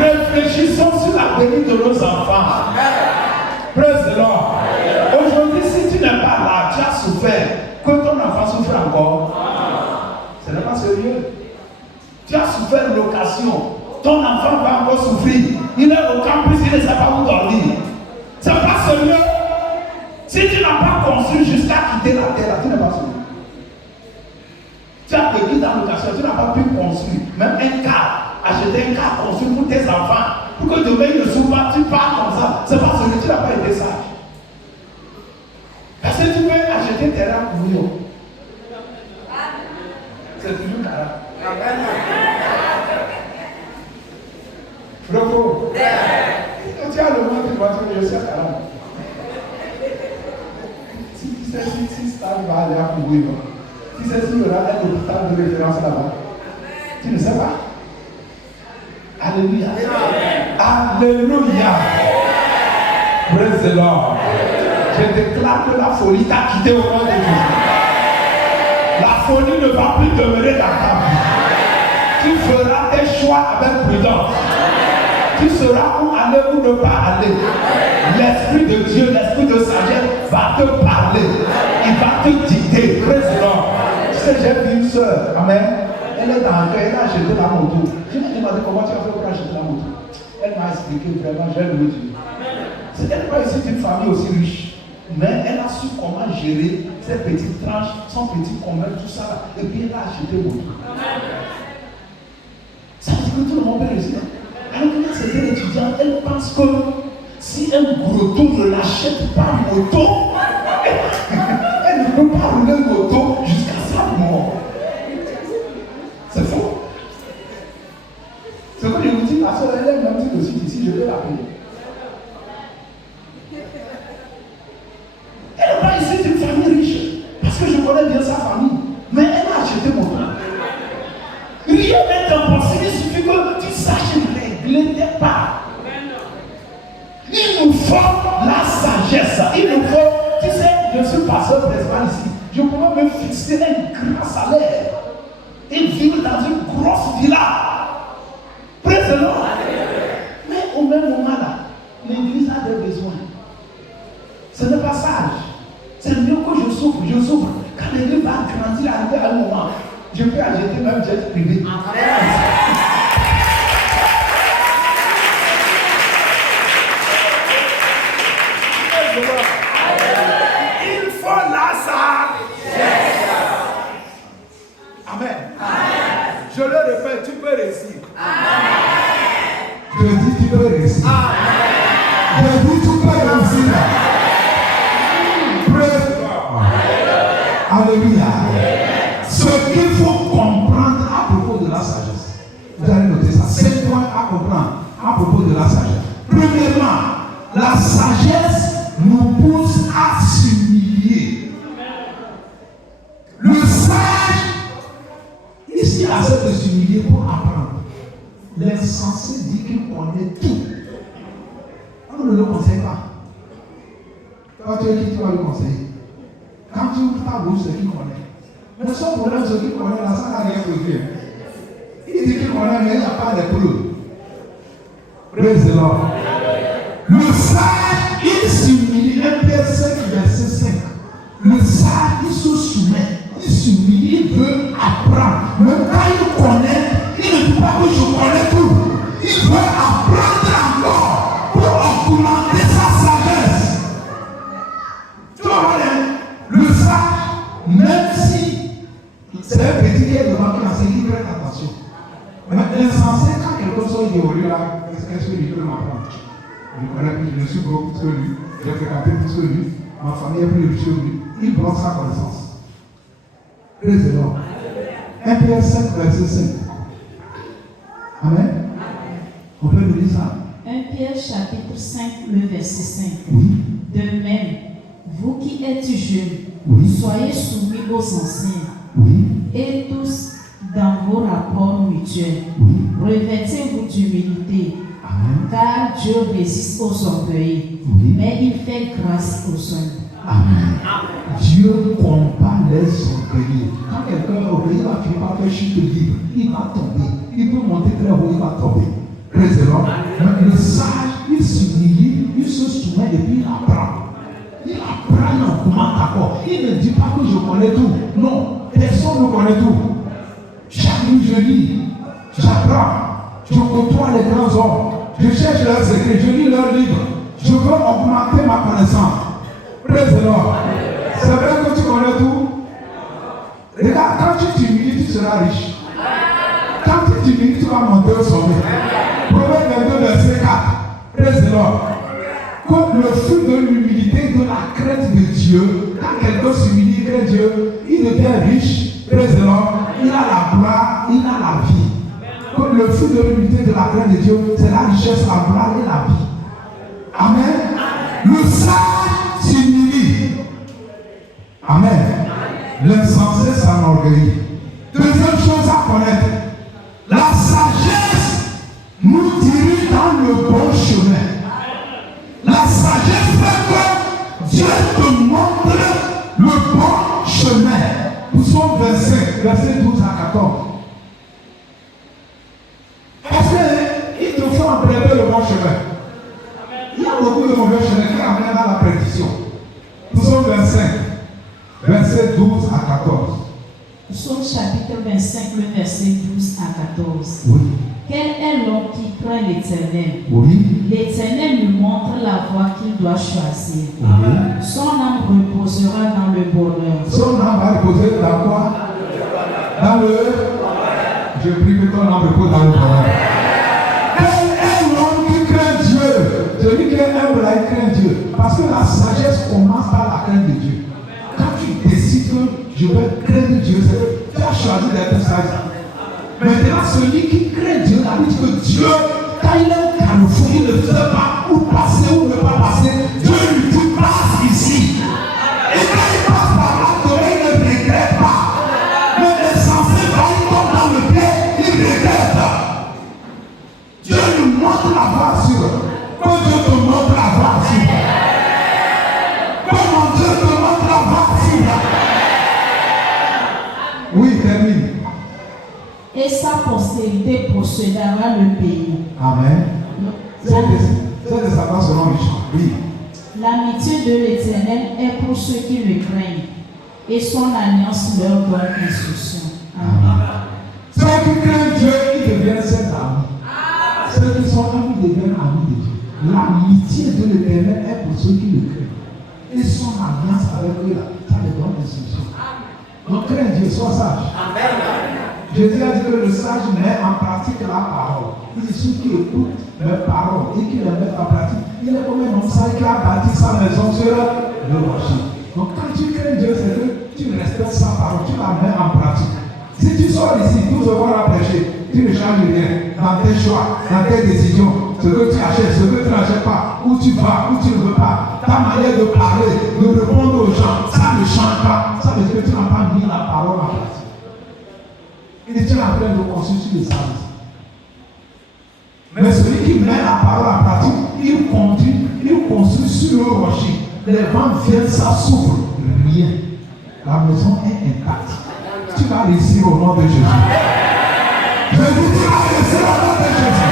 Réfléchissons sur la bénie de nos enfants. Praise the Lord. Aujourd'hui, si tu n'es pas là, tu as souffert, que ton enfant souffre encore. Ce n'est pas sérieux. Tu as souffert de location. Ton enfant va encore souffrir. Il est au campus, il ne sait pas où dormir. Ce n'est pas sérieux. Si tu n'as pas construit jusqu'à quitter la terre, tu n'es pas sérieux. Tu as payé ta location, tu n'as pas pu construire. Même un car, acheter un car construit pour tes enfants. Pour que demain ils ne souffrent pas, tu pars comme ça. C'est pas sérieux, tu n'as pas été sage. Est-ce que tu peux acheter terrain pour nous? C'est toujours carré. Bravo. Tu as le monde de voiture, je sais carré. Si tu sais si ça va aller à courir, tu sais s'il y aura un hôpital de référence là-bas. Tu ne sais pas. Alléluia. Alléluia. Praise the Lord. Je déclare que la folie t'a quitté au nom de Jésus. La folie ne va plus demeurer dans ta vie. Tu feras tes choix avec prudence. Tu sauras où aller ou ne pas aller. L'Esprit de Dieu, l'Esprit de sagesse va te parler. Il va te dicter. Praise the Lord. Tu sais, j'ai vu une soeur. Amen. Elle est dans un cœur, elle a acheté la moto. Je me demandé comment tu as fait pour acheter la moto. Elle m'a expliqué vraiment, j'ai loué Dieu. Elle n'est pas ici d'une famille aussi riche. Mais elle a su comment gérer ses petites tranches, son petit commerce, tout ça. Et puis elle a acheté une moto. Ça veut dire que tout le monde peut réussir. Alors que quand c'était étudiant, elle pense que si un gros taux ne l'achète pas une moto, elle ne peut pas rouler une moto jusqu'à sa mort. C'est faux. C'est comme je vous dis, la soeur, elle est même dit aussi ici, je vais la payer. Elle n'est pas ici d'une famille riche, parce que je connais bien sa famille. Mais elle a acheté mon temps. Rien n'est impossible, il suffit que tu saches régler tes parts. Il nous faut la sagesse. Il nous faut, tu sais, je suis pasteur principal ici. Je pourrais me fixer un grand salaire et vivre dans une grosse villa. Praise the Lord. Mais au même moment là, l'église a des besoins. Ce n'est pas sage. C'est mieux que je souffre. Quand l'église va grandir, arriver à un moment, Je peux acheter même jet privé. Il faut la sagesse. Amen. Je le répète, tu peux réussir. Je dis tu peux réussir. Je dis tu peux réussir. Alléluia. Ce qu'il faut comprendre à propos de la sagesse. Vous allez noter ça. 5 points à comprendre à propos de la sagesse. Premièrement, la sagesse nous pousse à s'humilier. Le sage, ici, accepte de s'humilier pour apprendre. L'insensé dit qu'il connaît tout. On ne le conseille pas. Toi, tu es qui, tu vas le conseiller. Quand tu ouvres ta bouche, c'est qu'il connaît. Mais son problème, ce qu'il connaît, là, ça n'a rien produit. Il dit qu'il connaît, mais il n'y a pas de preuves. Praise the Lord. Le sage, il s'humilie. 1 Pierre 5, verset 5. Le sage, il se soumet. Il s'humilie, il veut apprendre. Même quand il connaît, il ne dit pas que je connais tout. Il veut apprendre encore pour augmenter sa sagesse. Tu vois, le sage, même si c'est un petit qui est devant qui enseigne, il prête attention. Mais l'insensé, quand quelque chose dit au lieu là, qu'est-ce que lui peut m'apprendre? Je connais plus, je suis beaucoup plus que lui, j'ai fréquenté plus que lui, ma famille est plus riche que lui. Il prend sa connaissance. Praise the Lord. 1 Pierre 5, verset 5. Amen. On peut nous dire ça? 1 Pierre chapitre 5, le verset 5. Oui. De même, vous qui êtes jeunes, Oui. soyez soumis aux anciens, Oui. et tous dans vos rapports mutuels. Oui. Revêtez-vous d'humilité, Amen. car Dieu résiste aux orgueilleux, Oui. mais il fait grâce aux humbles. Amen. Dieu combat les orgueilleux. Quand quelqu'un est orgueilleux, il va finir par faire chute libre. Il va tomber. Il peut monter très haut, il va tomber. Praise the Lord. Mais le sage, il s'humilie, il se soumet et puis il apprend. Il apprend, il augmente d'accord. Il ne dit pas que je connais tout. Non, personne ne connaît tout. Chaque nuit je lis, j'apprends, je côtoie les grands hommes, je cherche leurs secrets, je lis leurs livres. Je veux augmenter ma connaissance. Praise the Lord. C'est vrai que tu connais tout. Regarde, quand tu t'humilies, tu seras riche. Quand tu t'humilies, tu vas monter au sommet. Proverbe 22, verset 4. Praise the Lord. Comme le fruit de l'humilité, de la crainte de Dieu, quand quelqu'un s'humilie, craint Dieu, il devient riche. Praise the Lord. Il a la gloire, il a la vie. Comme le fruit de l'humilité, de la crainte de Dieu, c'est la richesse, la gloire et la vie. Amen. Le sage s'humilie. Amen. L'insensé s'enorgueillit. Deuxième chose à connaître, la sagesse nous dirige dans le bon chemin. La sagesse fait que Dieu te montre le bon chemin. Psaume 25, verset 12 à 14. Parce qu'il te faut emprunter le bon chemin. Il y a beaucoup de mauvais chemins qui amènent à la perdition. Psaume 25, verset 12 à 14. Psaume chapitre 25, le verset 12 à 14. Oui. Quel est l'homme qui craint l'Éternel? Oui. L'Éternel lui montre la voie qu'il doit choisir. Oui. Son âme reposera dans le bonheur. Son âme va reposer dans quoi? Dans le... Je prie que ton âme repose dans le bonheur. Quel est l'homme qui craint Dieu? Celui qui est humble, là, il craint Dieu. Parce que la sagesse commence par la crainte de Dieu. Quand tu décides que je vais craindre Dieu, tu as choisi d'être sage. Maintenant, celui qui craint Dieu, a dit que Dieu, quand il est au carrefour, il ne sait pas où passer ou ne pas passer. Dieu lui dit passe ici. Et quand il passe par là, il ne regrette pas. Mais les censés, quand il tombe dans le pied, il regrette. Dieu nous montre la voie sûre. Quand Dieu te montre la voie sûre. Comment Dieu te montre la voie sûre. Oui, termine. Et sa postérité possédera le pays. Amen. C'est de savoir selon les chants. Oui. L'amitié de l'Éternel est pour ceux qui le craignent, et son alliance leur donne instruction. Amen. L'amitié de l'Éternel est pour ceux qui le craignent. Et son alliance avec eux, là, ça les donne des solutions. Donc, crains Dieu, sois sage. Jésus a dit que le sage met en pratique la parole. Il dit ceux qui écoutent mes paroles et qui les mettent en pratique. Il est comme un homme sage qui a bâti sa maison sur le rocher. Donc, quand tu crains Dieu, c'est que tu respectes sa parole, tu la mets en pratique. Si tu sors ici, tout ce qu'on a prêché, tu ne changes rien dans tes choix, dans tes décisions, ce que tu achètes, ce que tu n'achètes pas, où tu vas, où tu ne veux pas, ta manière de parler, de répondre aux gens, ça ne change pas. Ça veut dire que tu n'as pas mis la parole en pratique. Il est en train de construire sur les sables. Mais celui qui met la parole en pratique, il construit sur le rocher. Les vents viennent, ça souffle, rien. La maison est intacte. Tu vas réussir au nom de Jésus. Je vous dis, tu vas réussir au nom de Jésus.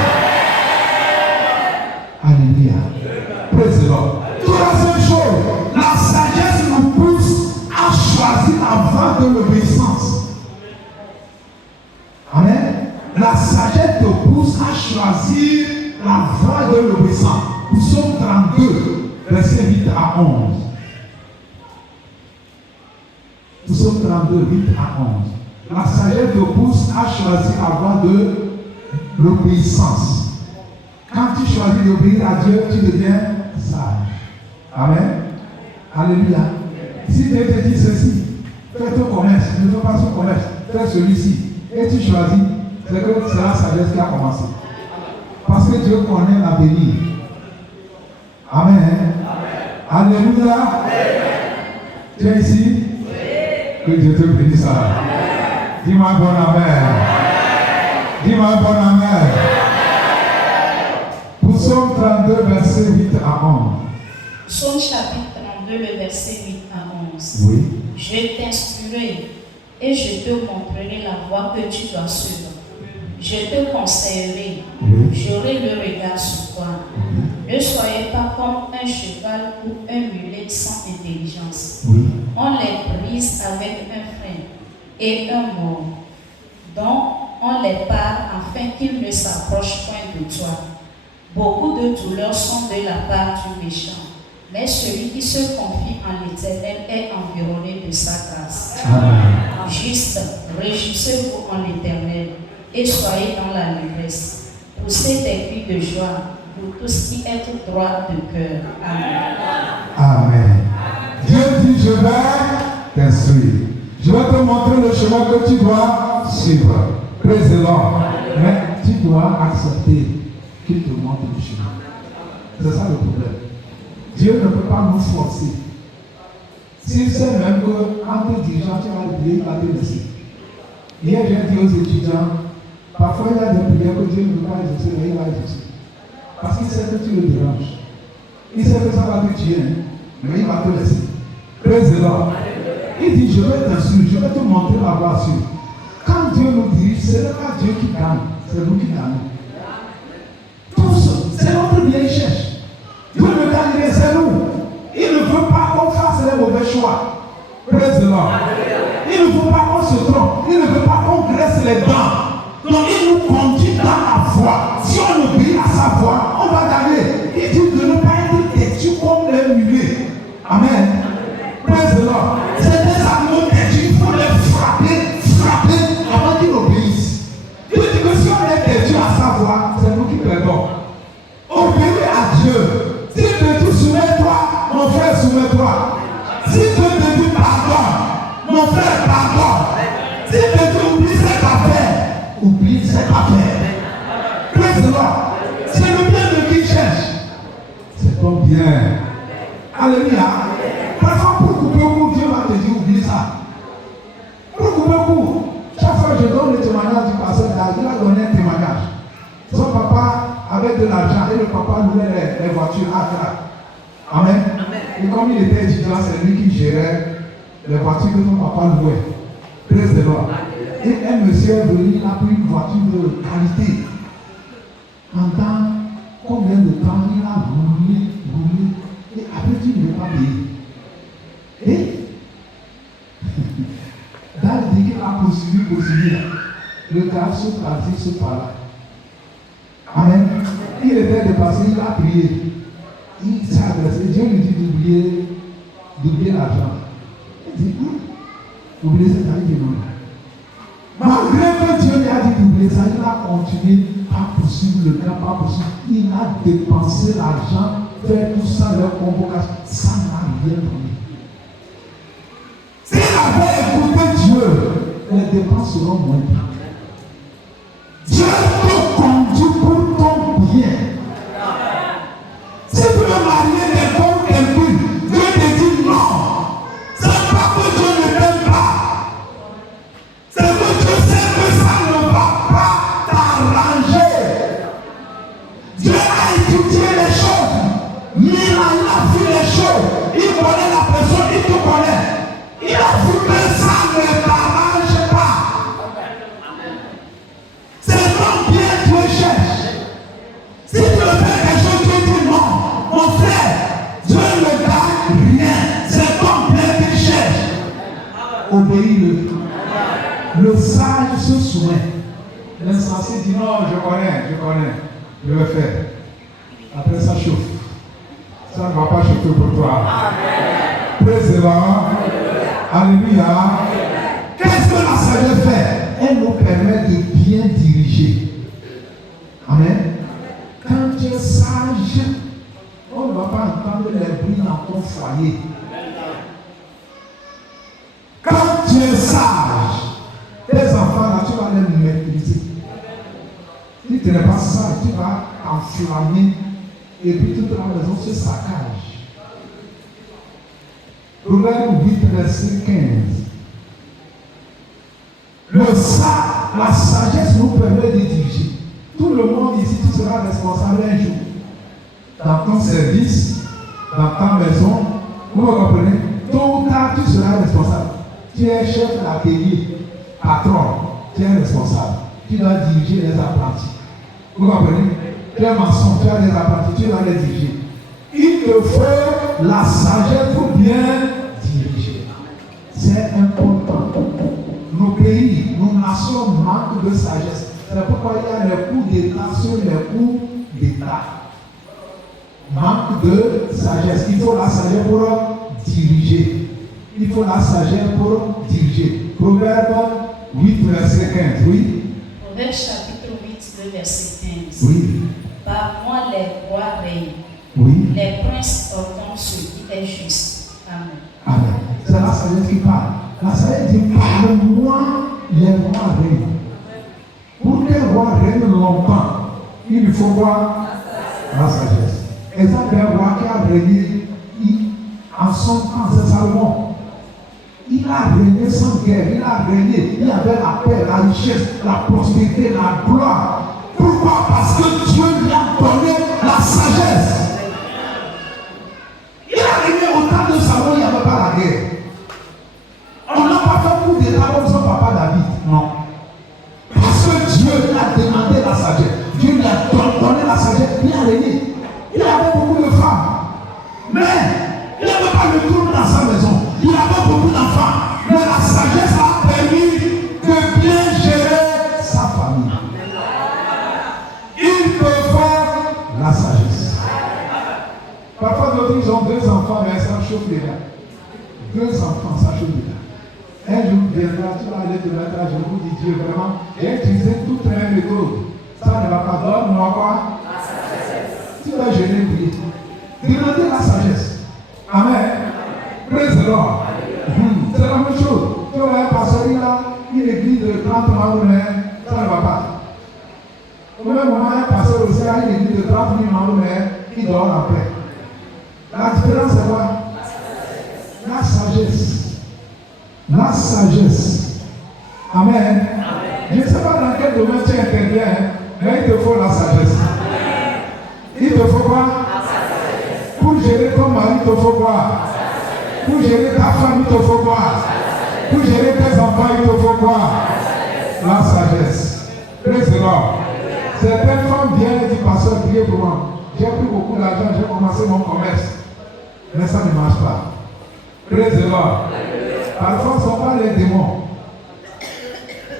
Alléluia. Praise the Lord. Troisième chose, la sagesse nous pousse à choisir la voie de l'obéissance. Amen. La sagesse te pousse à choisir la voie de l'obéissance. Psaume 32, verset 8 à 11. Psaume 32, 8 à 11. La sagesse te pousse à choisir la voie de l'obéissance. Quand tu choisis d'obéir à Dieu, tu deviens sage. Amen. Alléluia. Si Dieu te dit ceci, fais ton commerce, ne fais pas son commerce, fais celui-ci, et tu choisis, c'est que c'est la sagesse qui a commencé. Parce que Dieu connaît l'avenir. Amen. Alléluia. Tu es ici? Que Dieu te bénisse. Dis-moi bon amen. Dis-moi bon amen. Psaume 32, verset 8 à 11. Psaume chapitre 32, le verset 8 à 11. Oui. Je t'instruirai et je te montrerai la voie que tu dois suivre. Je te conseillerai. Oui. J'aurai le regard sur toi. Ne soyez pas comme un cheval ou un mulet sans intelligence. Oui. On les brise avec un frein et un mot, dont on les part afin qu'ils ne s'approchent point de toi. Beaucoup de douleurs sont de la part du méchant, mais celui qui se confie en l'Éternel est environné de sa grâce. Amen. Juste, réjouissez-vous en l'Éternel et soyez dans la l'ivresse. Poussez des cris de joie pour tous qui êtes droits de cœur. Amen. Amen. Dieu dit, je vais t'instruire. Je vais te montrer le chemin que tu dois suivre. Praise the Lord. Mais tu dois accepter qu'il te montre le chemin. C'est ça le problème. Dieu ne peut pas nous forcer. S'il sait même qu'en te dirigeant, tu vas oublier, il va te laisser. Hier, j'ai dit aux étudiants, parfois il y a des prières que Dieu ne veut pas exaucer, mais il va exaucer. Parce qu'il sait que tu le déranges. Il sait que ça va te tuer, mais il va te laisser. Praise the Lord. Il dit, je vais t'instruire, je vais te montrer la voie sûre. Quand Dieu nous dirige, ce n'est pas Dieu qui gagne, c'est nous qui gagnons. Tous, c'est notre bien qu'il cherche. Dieu ne gagne rien, c'est nous. Il ne veut pas qu'on fasse les mauvais choix. Praise the Lord. Il ne veut pas qu'on se trompe. Il ne veut pas qu'on graisse les dents. Donc il nous conduit dans la voie. Si on obéit à sa voie, on va gagner. Il dit de ne pas être têtu comme les mulets. Amen. Praise the Lord. C'est des animaux têtus, il faut les frapper avant qu'ils obéissent. Il dit que si on est têtu à sa voie, c'est nous qui perdons. Obéis à Dieu. Si Dieu te dit soumets-toi, mon frère, soumets-toi. Si Dieu te dit pardonne, mon frère, pardonne. Si Dieu te dit oublie cette affaire, oublie cette affaire. Praise the Lord. C'est le bien de qui cherche. C'est ton bien. Alléluia. Parfois, pour couper au cou, Dieu va te dire oublie ça. Pour couper au cou. Chaque fois que je donne le témoignage du pasteur, il a donné un témoignage. Son papa avait de l'argent et le papa louait les voitures à Accra. Amen. Et comme il était étudiant, c'est lui qui gérait les voitures que son papa louait. Praise the Lord. Et un monsieur est venu, il a pris une voiture de qualité. En temps, combien de temps il a roulé. Et après, tu ne veux pas payer. Et dans le dit qu'il a poursuivi. Le gars se pratique, se parle. Amen. Il était dépassé, il a prié. Il s'est adressé. Dieu lui dit d'oublier l'argent. Il dit, oublier, c'est à dire non. Malgré que Dieu lui a dit d'oublier ça, il a continué, pas possible, le gars, pas possible. Il a dépensé l'argent, fait tout ça, leur convocation. Ça n'a rien donné. S'il avait écouté Dieu, les dépenses seront moins. Dieu te conduit pour ton bien. Si tu veux marier des femmes impies, Dieu te dit non. C'est pas que Dieu ne t'aime pas. C'est que Dieu sait que ça ne va pas t'arranger. Dieu a étudié les choses. Mais il a vu les choses. Il connaît la personne, il te connaît. Il a vu que ça ne t'arrange pas. C'est ton bien que Dieu cherche. Si tu veux faire quelque chose, tu dis non. Mon frère, Dieu ne gagne rien. C'est ton bien qu'il cherche. Obéis-le. Le sage se soumet. L'insensé dit non, je connais, je vais faire. Après ça chauffe. Ça ne va pas chauffer pour toi. Président. Alléluia. Qu'est-ce que la sagesse fait? Elle nous permet de bien diriger. Amen. Quand tu es sage, on ne va pas entendre les bruits dans ton foyer. Quand tu es sage, tes enfants là, tu vas les maîtriser. Si tu n'es pas sage, tu vas enflammer et puis toute la maison se saccage. Proverbe 8, verset 15. La sagesse nous permet de diriger. Tout le monde ici, tu seras responsable un jour. Dans ton service, dans ta maison, vous me comprenez? Tôt ou tard, tu seras responsable. Tu es chef d'atelier, patron, tu es responsable. Tu dois diriger les apprentis. Vous comprenez? Tu es maçon, tu as les apprentis, tu dois les diriger. Il te faut la sagesse pour bien diriger. C'est important. Nos pays, nos nations manquent de sagesse. C'est pourquoi il y a les coups d'État sur les coups d'État. Manque de sagesse. Il faut la sagesse pour diriger. Il faut la sagesse pour diriger. Proverbe 8, verset 15. Oui. Proverbe chapitre 8, verset 15. Oui. Par moi les rois règnent. Oui. Les princes ordonnent ce qui est juste. Amen. Amen. C'est la sagesse qui parle. La sagesse dit, parle-moi les rois règnent. Pour que les rois règnent longtemps, il lui faut voir la sagesse. Exemple, un roi qui a régné en son temps, c'est Salomon. Il a régné sans guerre, il a régné, il avait la paix, la richesse, la prospérité, la gloire. Pourquoi? Parce que Dieu lui a donné la sagesse. Il a régné au temps de Salomon, il n'y avait pas la guerre. On n'a pas fait coup d'état comme son papa David, non. Parce que Dieu lui a demandé la sagesse. Dieu lui a donné la sagesse, il a régné. Il avait beaucoup de femmes. Mais il n'avait pas le trône dans sa maison. Il avait beaucoup d'enfants. Mais la sagesse a permis de bien gérer sa famille. Il peut faire la sagesse. Parfois, d'autres, ils ont 2 enfants, mais ça chauffe les gars. 2 enfants, ça chauffe les gars. Un jour viendra, tu vas aller te mettre à genoux, dit Dieu, vraiment, j'ai utilisé toute la méthode. Ça ne va pas donner, moi quoi? Tu vas gêner, prier. Demandez la sagesse. Amen. Praise the Lord. C'est la même chose. Tu vois un pasteur, il a une église de 30 membres, mais ça ne va pas. Au même moment, un pasteur aussi a une église de 30 000 membres, mais il dort en paix. La différence, c'est quoi? La sagesse. La sagesse. Amen. Je ne sais pas dans quel domaine tu interviens, mais il te faut la sagesse. Il te faut quoi? Pour gérer ton mari, il te faut quoi? Pour gérer ta femme, il te faut quoi? Pour gérer tes enfants, il te faut quoi? La sagesse. Praise the Lord. Certaines femmes viennent et disent, pasteur, priez pour moi. J'ai pris beaucoup d'argent, j'ai commencé mon commerce. Mais ça ne marche pas. Praise the Lord. Parfois, ce ne sont pas les démons.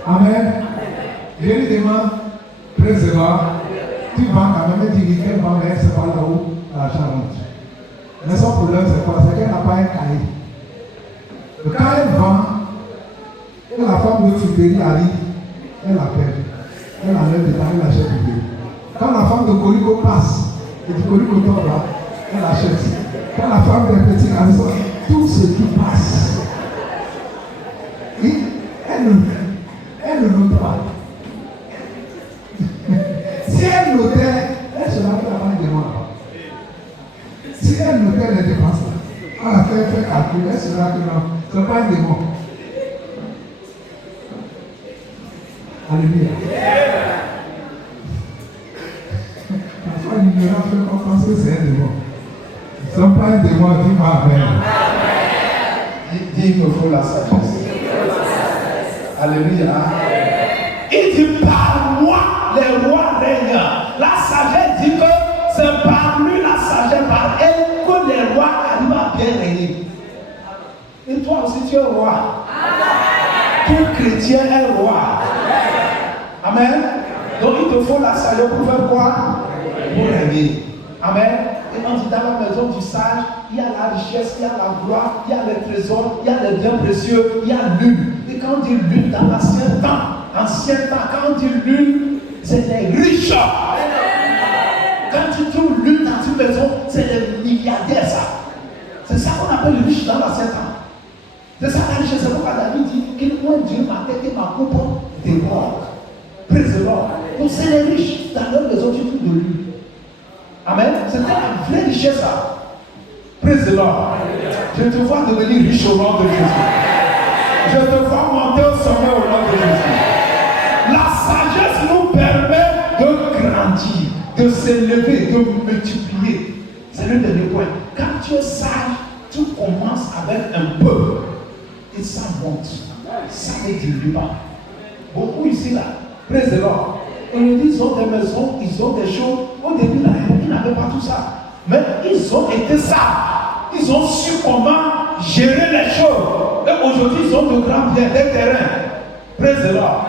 Amen. Je lui demande, praise the Lord. Tu vends quand même, tu dis qu'elle vend, elle ne sait pas là où l'argent rentre. Mais son problème, c'est quoi? C'est qu'elle n'a pas un cahier. Donc, quand elle vend, et la femme de friperie arrive, elle appelle. Elle enlève des temps, elle achète du thé. Quand la femme de Corico passe, et du Corico tombe là, elle achète. Quand la femme des petits arrive, tout ce qui passe, elle ne note pas. Si elle notait, elle se lave la main de moi. Si elle notait les dépenses, on a fait calcul, elle se lave que non, ce n'est pas un démon. Alléluia. Parfois, l'ignorance fait qu'on pense que c'est un démon. Ce n'est pas un démon, dis-moi Amen. Dis, il me faut la sagesse. Alléluia. Il dit par moi, les rois règnent. La sagesse dit que c'est par lui la sagesse, par elle, que les rois arrivent à bien régner. Et toi aussi, tu es roi. Tout chrétien est roi. Amen. Donc il te faut la sagesse pour faire quoi? Pour régner. Amen. Et on dit dans la maison du sage, il y a la richesse, il y a la gloire, il y a les trésors, il y a les biens précieux, il y a l'une. Et quand on dit l'une dans l'ancien temps, quand on dit l'une, c'est les riches. Quand tu trouves l'une dans une maison, c'est les milliardaires, ça. C'est ça qu'on appelle les riches dans l'ancien temps. C'est ça la richesse. C'est pourquoi David dit qu'il moins Dieu ma tête et ma coupe déborde. Praise the Lord. Donc c'est les riches. Dans leur maison, tu trouves de l'une. Amen. C'était la vraie richesse, ça. Praise the Lord. Je te vois devenir riche au nom de Jésus. Je te vois monter au sommet au nom de Jésus. La sagesse nous permet de grandir, de s'élever, de multiplier. C'est le dernier point. Quand tu es sage, tu commences avec un peu et ça monte. Ça ne diminue pas. Beaucoup ici, là, praise the Lord. Aujourd'hui, ils ont des maisons, ils ont des choses. Au début, là, ils n'avaient pas tout ça. Mais ils ont été sages. Ils ont su comment gérer les choses. Et aujourd'hui, ils ont de grands biens, des terrains. Praise the Lord.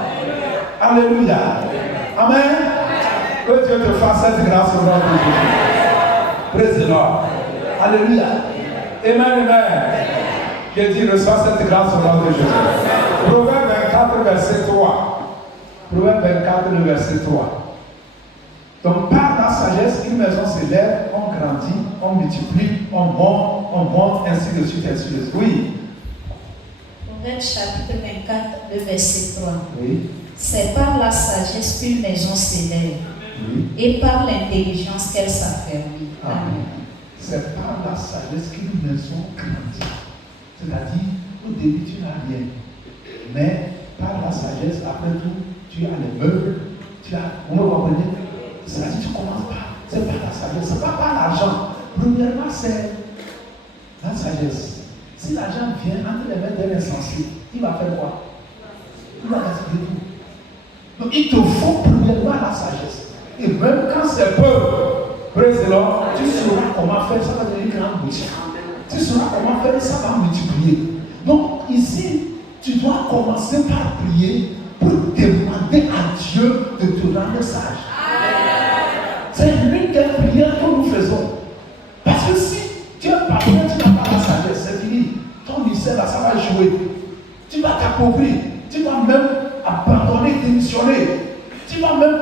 Alléluia. Amen. Que Dieu te fasse cette grâce au nom de Jésus. Praise the Lord. Alléluia. Amen, amen. J'ai dit, reçois cette grâce au nom de Jésus. Proverbe 24, verset 3. Proverbe 24, le verset 3. Donc, par la sagesse, une maison s'élève, on grandit, on multiplie, on monte, ainsi de suite, ainsi de suite. Oui. Proverbe chapitre 24, le verset 3. Oui. C'est par la sagesse qu'une maison s'élève, Oui. et par l'intelligence qu'elle s'affermit. Amen. C'est par la sagesse qu'une maison grandit. C'est-à-dire, au début, tu n'as rien. Mais par la sagesse, après tout, tu as les meubles, tu as. Vous me comprenez? C'est-à-dire, tu commences par. C'est par la sagesse, c'est pas par l'argent. Premièrement, c'est la sagesse. Si l'argent vient entre les mains d'un insensé, il va faire quoi? Il va gaspiller tout. Donc, il te faut premièrement la sagesse. Et même quand c'est peu, praise the Lord, tu sauras comment faire, ça va devenir une grande boutique. Tu sauras comment faire, ça va multiplier. Donc, ici, tu dois commencer par prier pour demander à Dieu de te rendre sage. C'est l'une des prières que nous faisons. Parce que si tu es parfait, tu n'as pas la sagesse, c'est fini. Ton ministère là, ça va échouer. Tu vas t'appauvrir. Tu vas même abandonner, démissionner. Tu vas même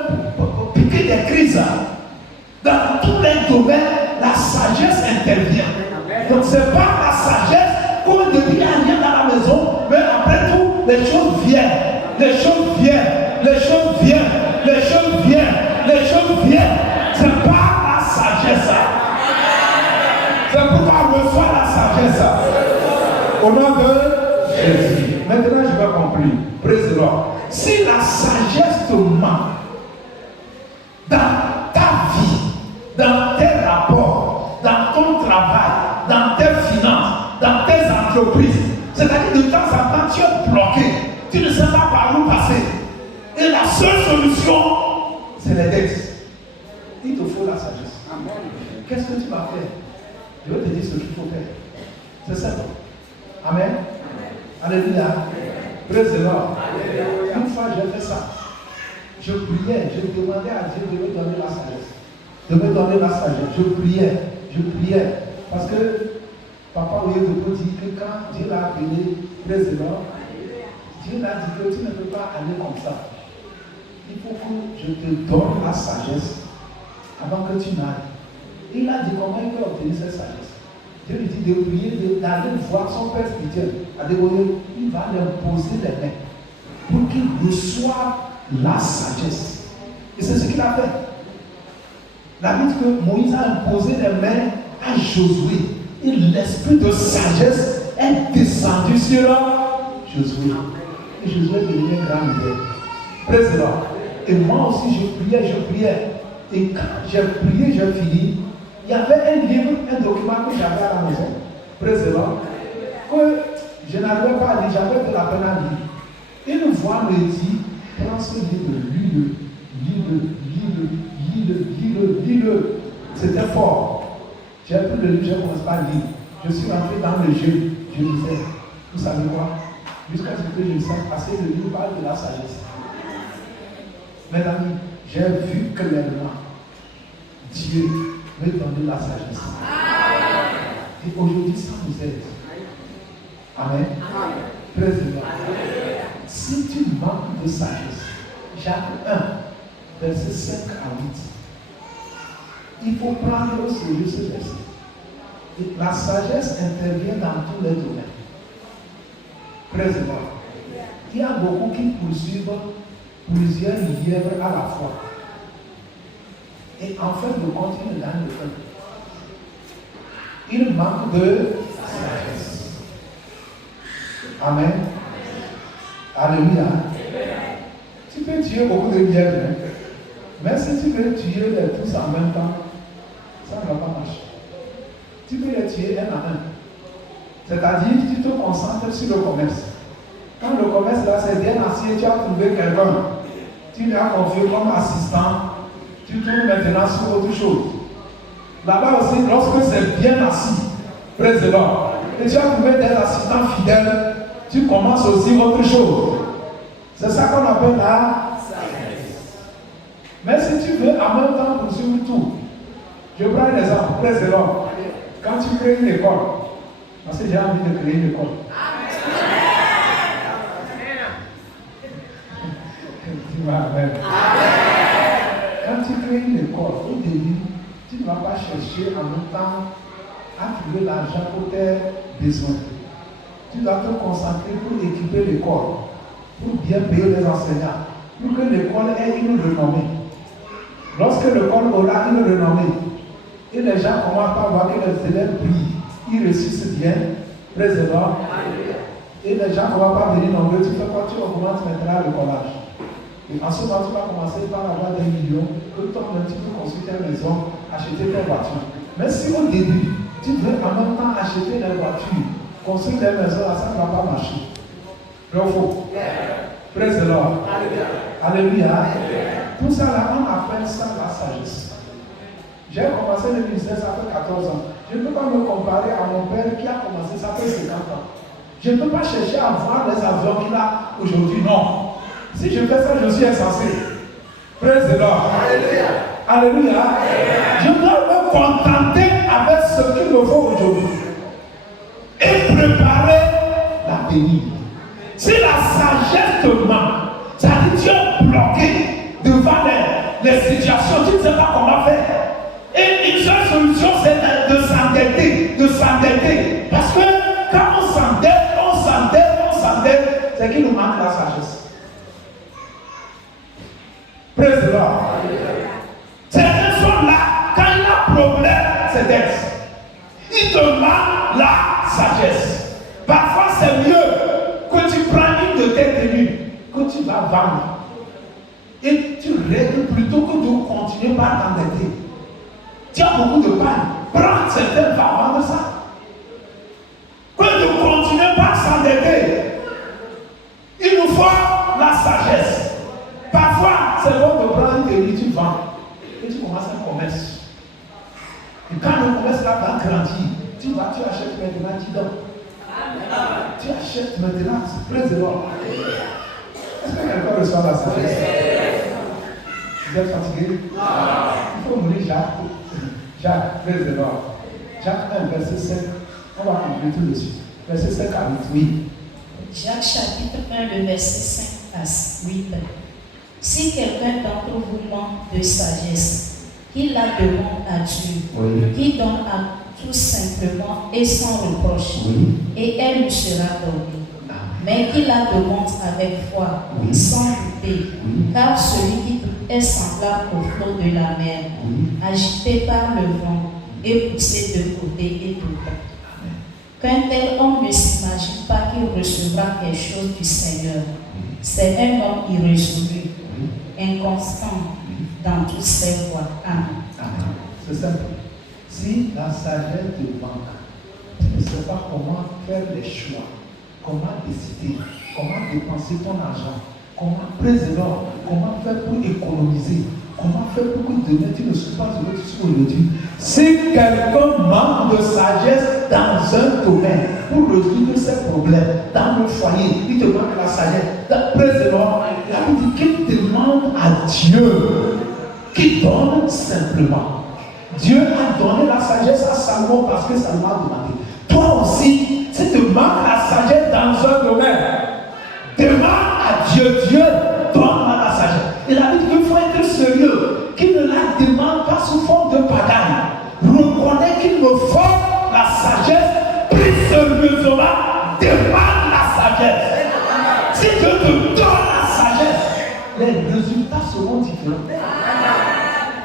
piquer des crises. Dans tous les domaines, la sagesse intervient. Donc c'est pas la sagesse qu'au début il n'y a rien dans la maison, mais après tout, les choses viennent. Les choses viennent. Les choses viennent. Les choses viennent. Les choses viennent. C'est pas la sagesse. C'est pourquoi on reçoit la sagesse. Au nom de Jésus. Maintenant, je vais conclure. Praise the Lord. Si la sagesse te manque dans ta vie, dans tes rapports, dans ton travail, dans tes finances, dans tes entreprises, c'est-à-dire de temps en temps, tu es bloqué. Tu ne sais pas par où passer. Et la seule solution, c'est les dettes. Il te faut la sagesse. Qu'est-ce que tu vas faire? Je vais te dire ce qu'il faut faire. C'est ça. Amen. Alléluia. Praise the Lord. Une fois j'ai fait ça. Je priais, je demandais à Dieu de me donner la sagesse. De me donner la sagesse. Je priais. Parce que Papa Oyedepo dit que quand Dieu l'a appelé président, Dieu l'a dit que tu ne peux pas aller comme ça. Il faut que je te donne la sagesse avant que tu n'ailles. Il a dit comment il peut obtenir cette sagesse. Dieu lui dit de prier, d'aller voir son Père spirituel. Il va lui poser les mains pour qu'il reçoive la sagesse. Et c'est ce qu'il a fait. La Bible dit que Moïse a imposé les mains à Josué. Et l'esprit de sagesse est descendu sur Josué. Et Josué devenait grand leader. Président. Et moi aussi je priais. Et quand j'ai prié, j'ai fini. Il y avait un livre, un document que j'avais à la maison. Président. Que je n'arrivais pas à lire, j'avais de la peine à lire. Une voix me dit, prends ce livre, lis-le. C'était fort. J'ai pris le livre, je ne commence pas à lire. Je suis rentré dans le jeu. Je disais, vous savez quoi? Jusqu'à ce que je me sente passer, le livre parle de la sagesse. Mes amis, j'ai vu clairement Dieu me donner la sagesse. Et aujourd'hui, ça nous aide. Amen. Président. Si tu manques de sagesse, Jacques 1, verset 5 à 8, il faut prendre au sérieux ce verset. Et la sagesse intervient dans tous les domaines. Président. Il y a beaucoup qui poursuivent plusieurs lièvres à la fois. Et en fait, le compte, il ne gagne le temps. Il manque de sagesse. Amen. Alléluia. Tu peux tuer beaucoup de lièvres, hein? Mais si tu veux tuer les tous en même temps, ça ne va pas marcher. Tu peux les tuer un à un. C'est-à-dire que tu te concentres sur le commerce. Quand le commerce là c'est bien assis, tu as trouvé quelqu'un, tu lui as confié comme assistant, tu tournes maintenant sur autre chose. Là-bas aussi, lorsque c'est bien assis, président, et tu as trouvé des assistants fidèles, tu commences aussi autre chose. C'est ça qu'on appelle la sagesse. Mais si tu veux en même temps poursuivre tout, je prends un exemple, président, quand tu crées une école, parce que j'ai envie de créer une école. Amen. Quand tu crées une école, au début, tu ne vas pas chercher en même temps à trouver l'argent pour tes besoins. Tu dois te concentrer pour équiper l'école, pour bien payer les enseignants, pour que l'école ait une renommée. Lorsque l'école aura une renommée, et les gens commencent à voir que les élèves brillent, ils réussissent bien, président, et les gens ne vont pas venir nombreux, tu fais quoi? Tu augmentes maintenant le collage. Et en ce moment, tu vas commencer par avoir des millions, que toi-même tu peux construire ta maison, acheter tes voitures. Mais si au début, tu veux en même temps acheter des voitures, construire des maisons, là, ça ne va pas marcher. Le faux. Praise the Lord. Alléluia. Tout ça là, on appelle ça la sagesse. J'ai commencé le ministère, ça fait 14 ans. Je ne peux pas me comparer à mon père qui a commencé, ça fait 50 ans. Je ne peux pas chercher à voir les avions qu'il a aujourd'hui, non. Si je fais ça, je suis insensé. Praise the Lord. Alléluia. Alléluia. Je dois me contenter avec ce qu'il me faut aujourd'hui. Et préparer l'avenir. Si la sagesse te manque, ça dit que tu es bloqué devant les situations, tu ne sais pas comment faire. Et une seule solution, c'est de s'endetter. Parce que quand on s'endette, c'est qu'il nous manque la sagesse. Praise the Lord. Certaines sont là, quand il y a problème, c'est d'être. Il te manque la sagesse. Parfois, c'est mieux que tu prends une de tes tenues que tu vas vendre. Et tu règles plutôt que de continuer par t'endetter. Tu as beaucoup de panne. Prends certains, va vendre ça. Que de continuer par s'endetter. Il nous faut la sagesse. Parfois, c'est bon de prendre une tenue, tu vends. Et tu commences un commerce. Et quand le commerce là va grandir, tu achètes maintenant, tu donnes. Tu achètes maintenant, c'est très énorme. Est-ce que quelqu'un reçoit la sagesse? Vous êtes fatigué? Il faut ouvrir Jacques, praise the Lord. Jacques 1, verset 5. On va conclure tout de suite. Verset 5 à 8, oui. Jacques chapitre 1, le verset 5 à 8. Si quelqu'un d'entre vous manque de sagesse, qu'il la demande à Dieu, Oui. qui donne à tout simplement et sans reproche, Oui. et elle lui sera donnée. Mais qu'il la demande avec foi, Oui. sans douter, Oui. car celui qui doute est semblable au flot de la mer, Oui. agité par le vent et poussé de côté et d'autre. Qu'un tel homme ne s'imagine pas qu'il recevra quelque chose du Seigneur. C'est un homme irrésolu, inconstant dans toutes ses voies. Amen. Amen. C'est simple. Si la sagesse te manque, tu ne sais pas comment faire les choix, comment décider, comment dépenser ton argent, comment préserver, comment faire pour économiser, comment faire pour que demain tu ne sois pas ce que tu suis aujourd'hui. Si quelqu'un manque de sagesse dans un domaine pour résoudre ses problèmes, dans le foyer, il te manque la sagesse. Préserver, il a dit qu'il demande à Dieu qui donne simplement. Dieu a donné la sagesse à Salomon parce que Salomon a demandé. Toi aussi, si tu manques la sagesse dans un domaine, demande à Dieu, Dieu donne-moi la sagesse. Il a dit qu'il faut être sérieux, qu'il ne la demande pas sous forme de pagaille. Reconnais qu'il me faut la sagesse, prie sérieusement, demande la sagesse. Si Dieu te donne la sagesse, les résultats seront différents.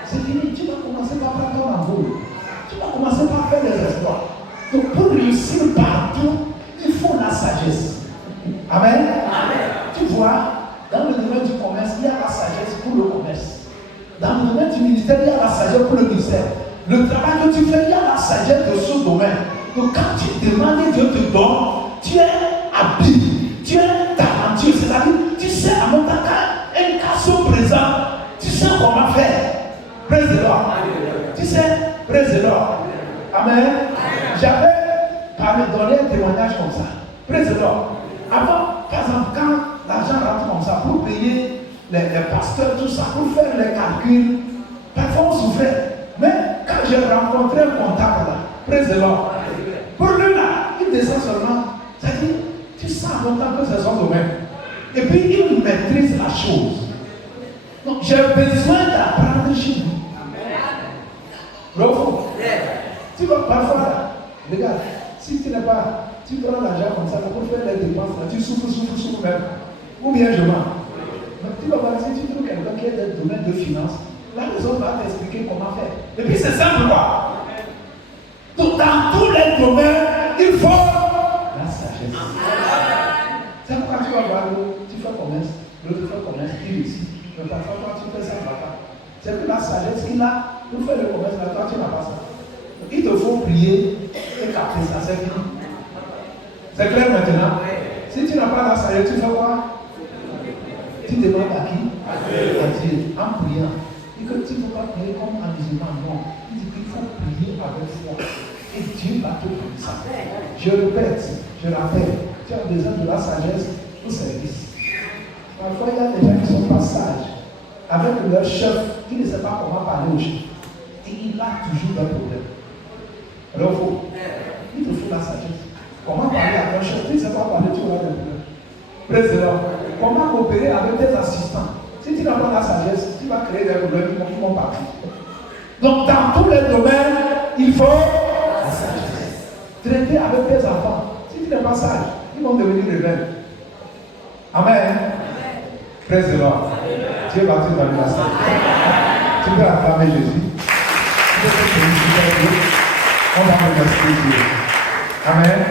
C'est fini, tu vas commencer par faire ton amour. Tu vas commencer par faire des exploits. Donc pour réussir partout, il faut la sagesse. Amen. Amen. Tu vois, dans le domaine du commerce, il y a la sagesse pour le commerce. Dans le domaine du ministère, il y a la sagesse pour le ministère. Le travail que tu fais, il y a la sagesse de ce domaine. Donc quand tu demandes et Dieu te donne, tu es habile, tu es talentueux. C'est-à-dire, tu sais à mon temps, un cas se présente, tu sais comment faire. Praise the Lord. Tu sais, praise the Lord. Amen. J'avais donné un témoignage comme ça. Praise the Lord. Avant, par exemple, quand l'argent rentre comme ça, pour payer les pasteurs, tout ça, pour faire les calculs, parfois on souffrait. Mais quand j'ai rencontré un comptable là, praise the Lord, pour lui là, il descend seulement. C'est-à-dire, tu sens longtemps que c'est son domaine. Et puis il maîtrise la chose. Donc j'ai besoin d'apprendre chez lui. Bravo. Tu vas parfois là, regarde, si tu n'as pas, tu prends l'argent comme ça pour faire les dépenses, là, tu souffres même. Ou bien je mens. Donc tu vas voir, si tu trouves quelqu'un qui est dans le domaine de finance, la maison va t'expliquer comment faire. Et puis c'est simple quoi. Donc dans tous les domaines, il faut la sagesse. C'est pourquoi tu vas voir, tu fais commerce, l'autre fait commerce, il réussit. Mais parfois toi tu fais ça, papa. C'est que la sagesse qu'il a pour faire le commerce, là, toi tu n'as pas ça. Il te faut prier et capter ça, c'est fini. C'est clair maintenant? Si tu n'as pas la sagesse, tu fais quoi? Tu demandes à qui? À Dieu. En priant. Et que tu ne peux pas prier comme un musulman, non. Il dit qu'il faut prier avec foi. Et Dieu va te donner ça. Je répète, je rappelle, tu as besoin de la sagesse au service. Parfois, il y a des gens qui ne sont pas sages. Avec leur chef, qui ne sait pas comment parler au chef. Et il a toujours un problème. Alors, il te faut la sagesse. Comment parler à ton chef? Tu ne sais pas parler, tu auras des problèmes. Président, comment coopérer avec tes assistants? Si tu n'as pas la sagesse, tu vas créer des problèmes qui vont partir. Donc, dans tous les domaines, il faut la sagesse. Traiter avec tes enfants. Si tu n'es pas sage, ils vont devenir rebelles. Amen. Praise the Lord. Dieu va te donner la sagesse. Tu peux acclamer Jésus. On va remercier Dieu. Amen.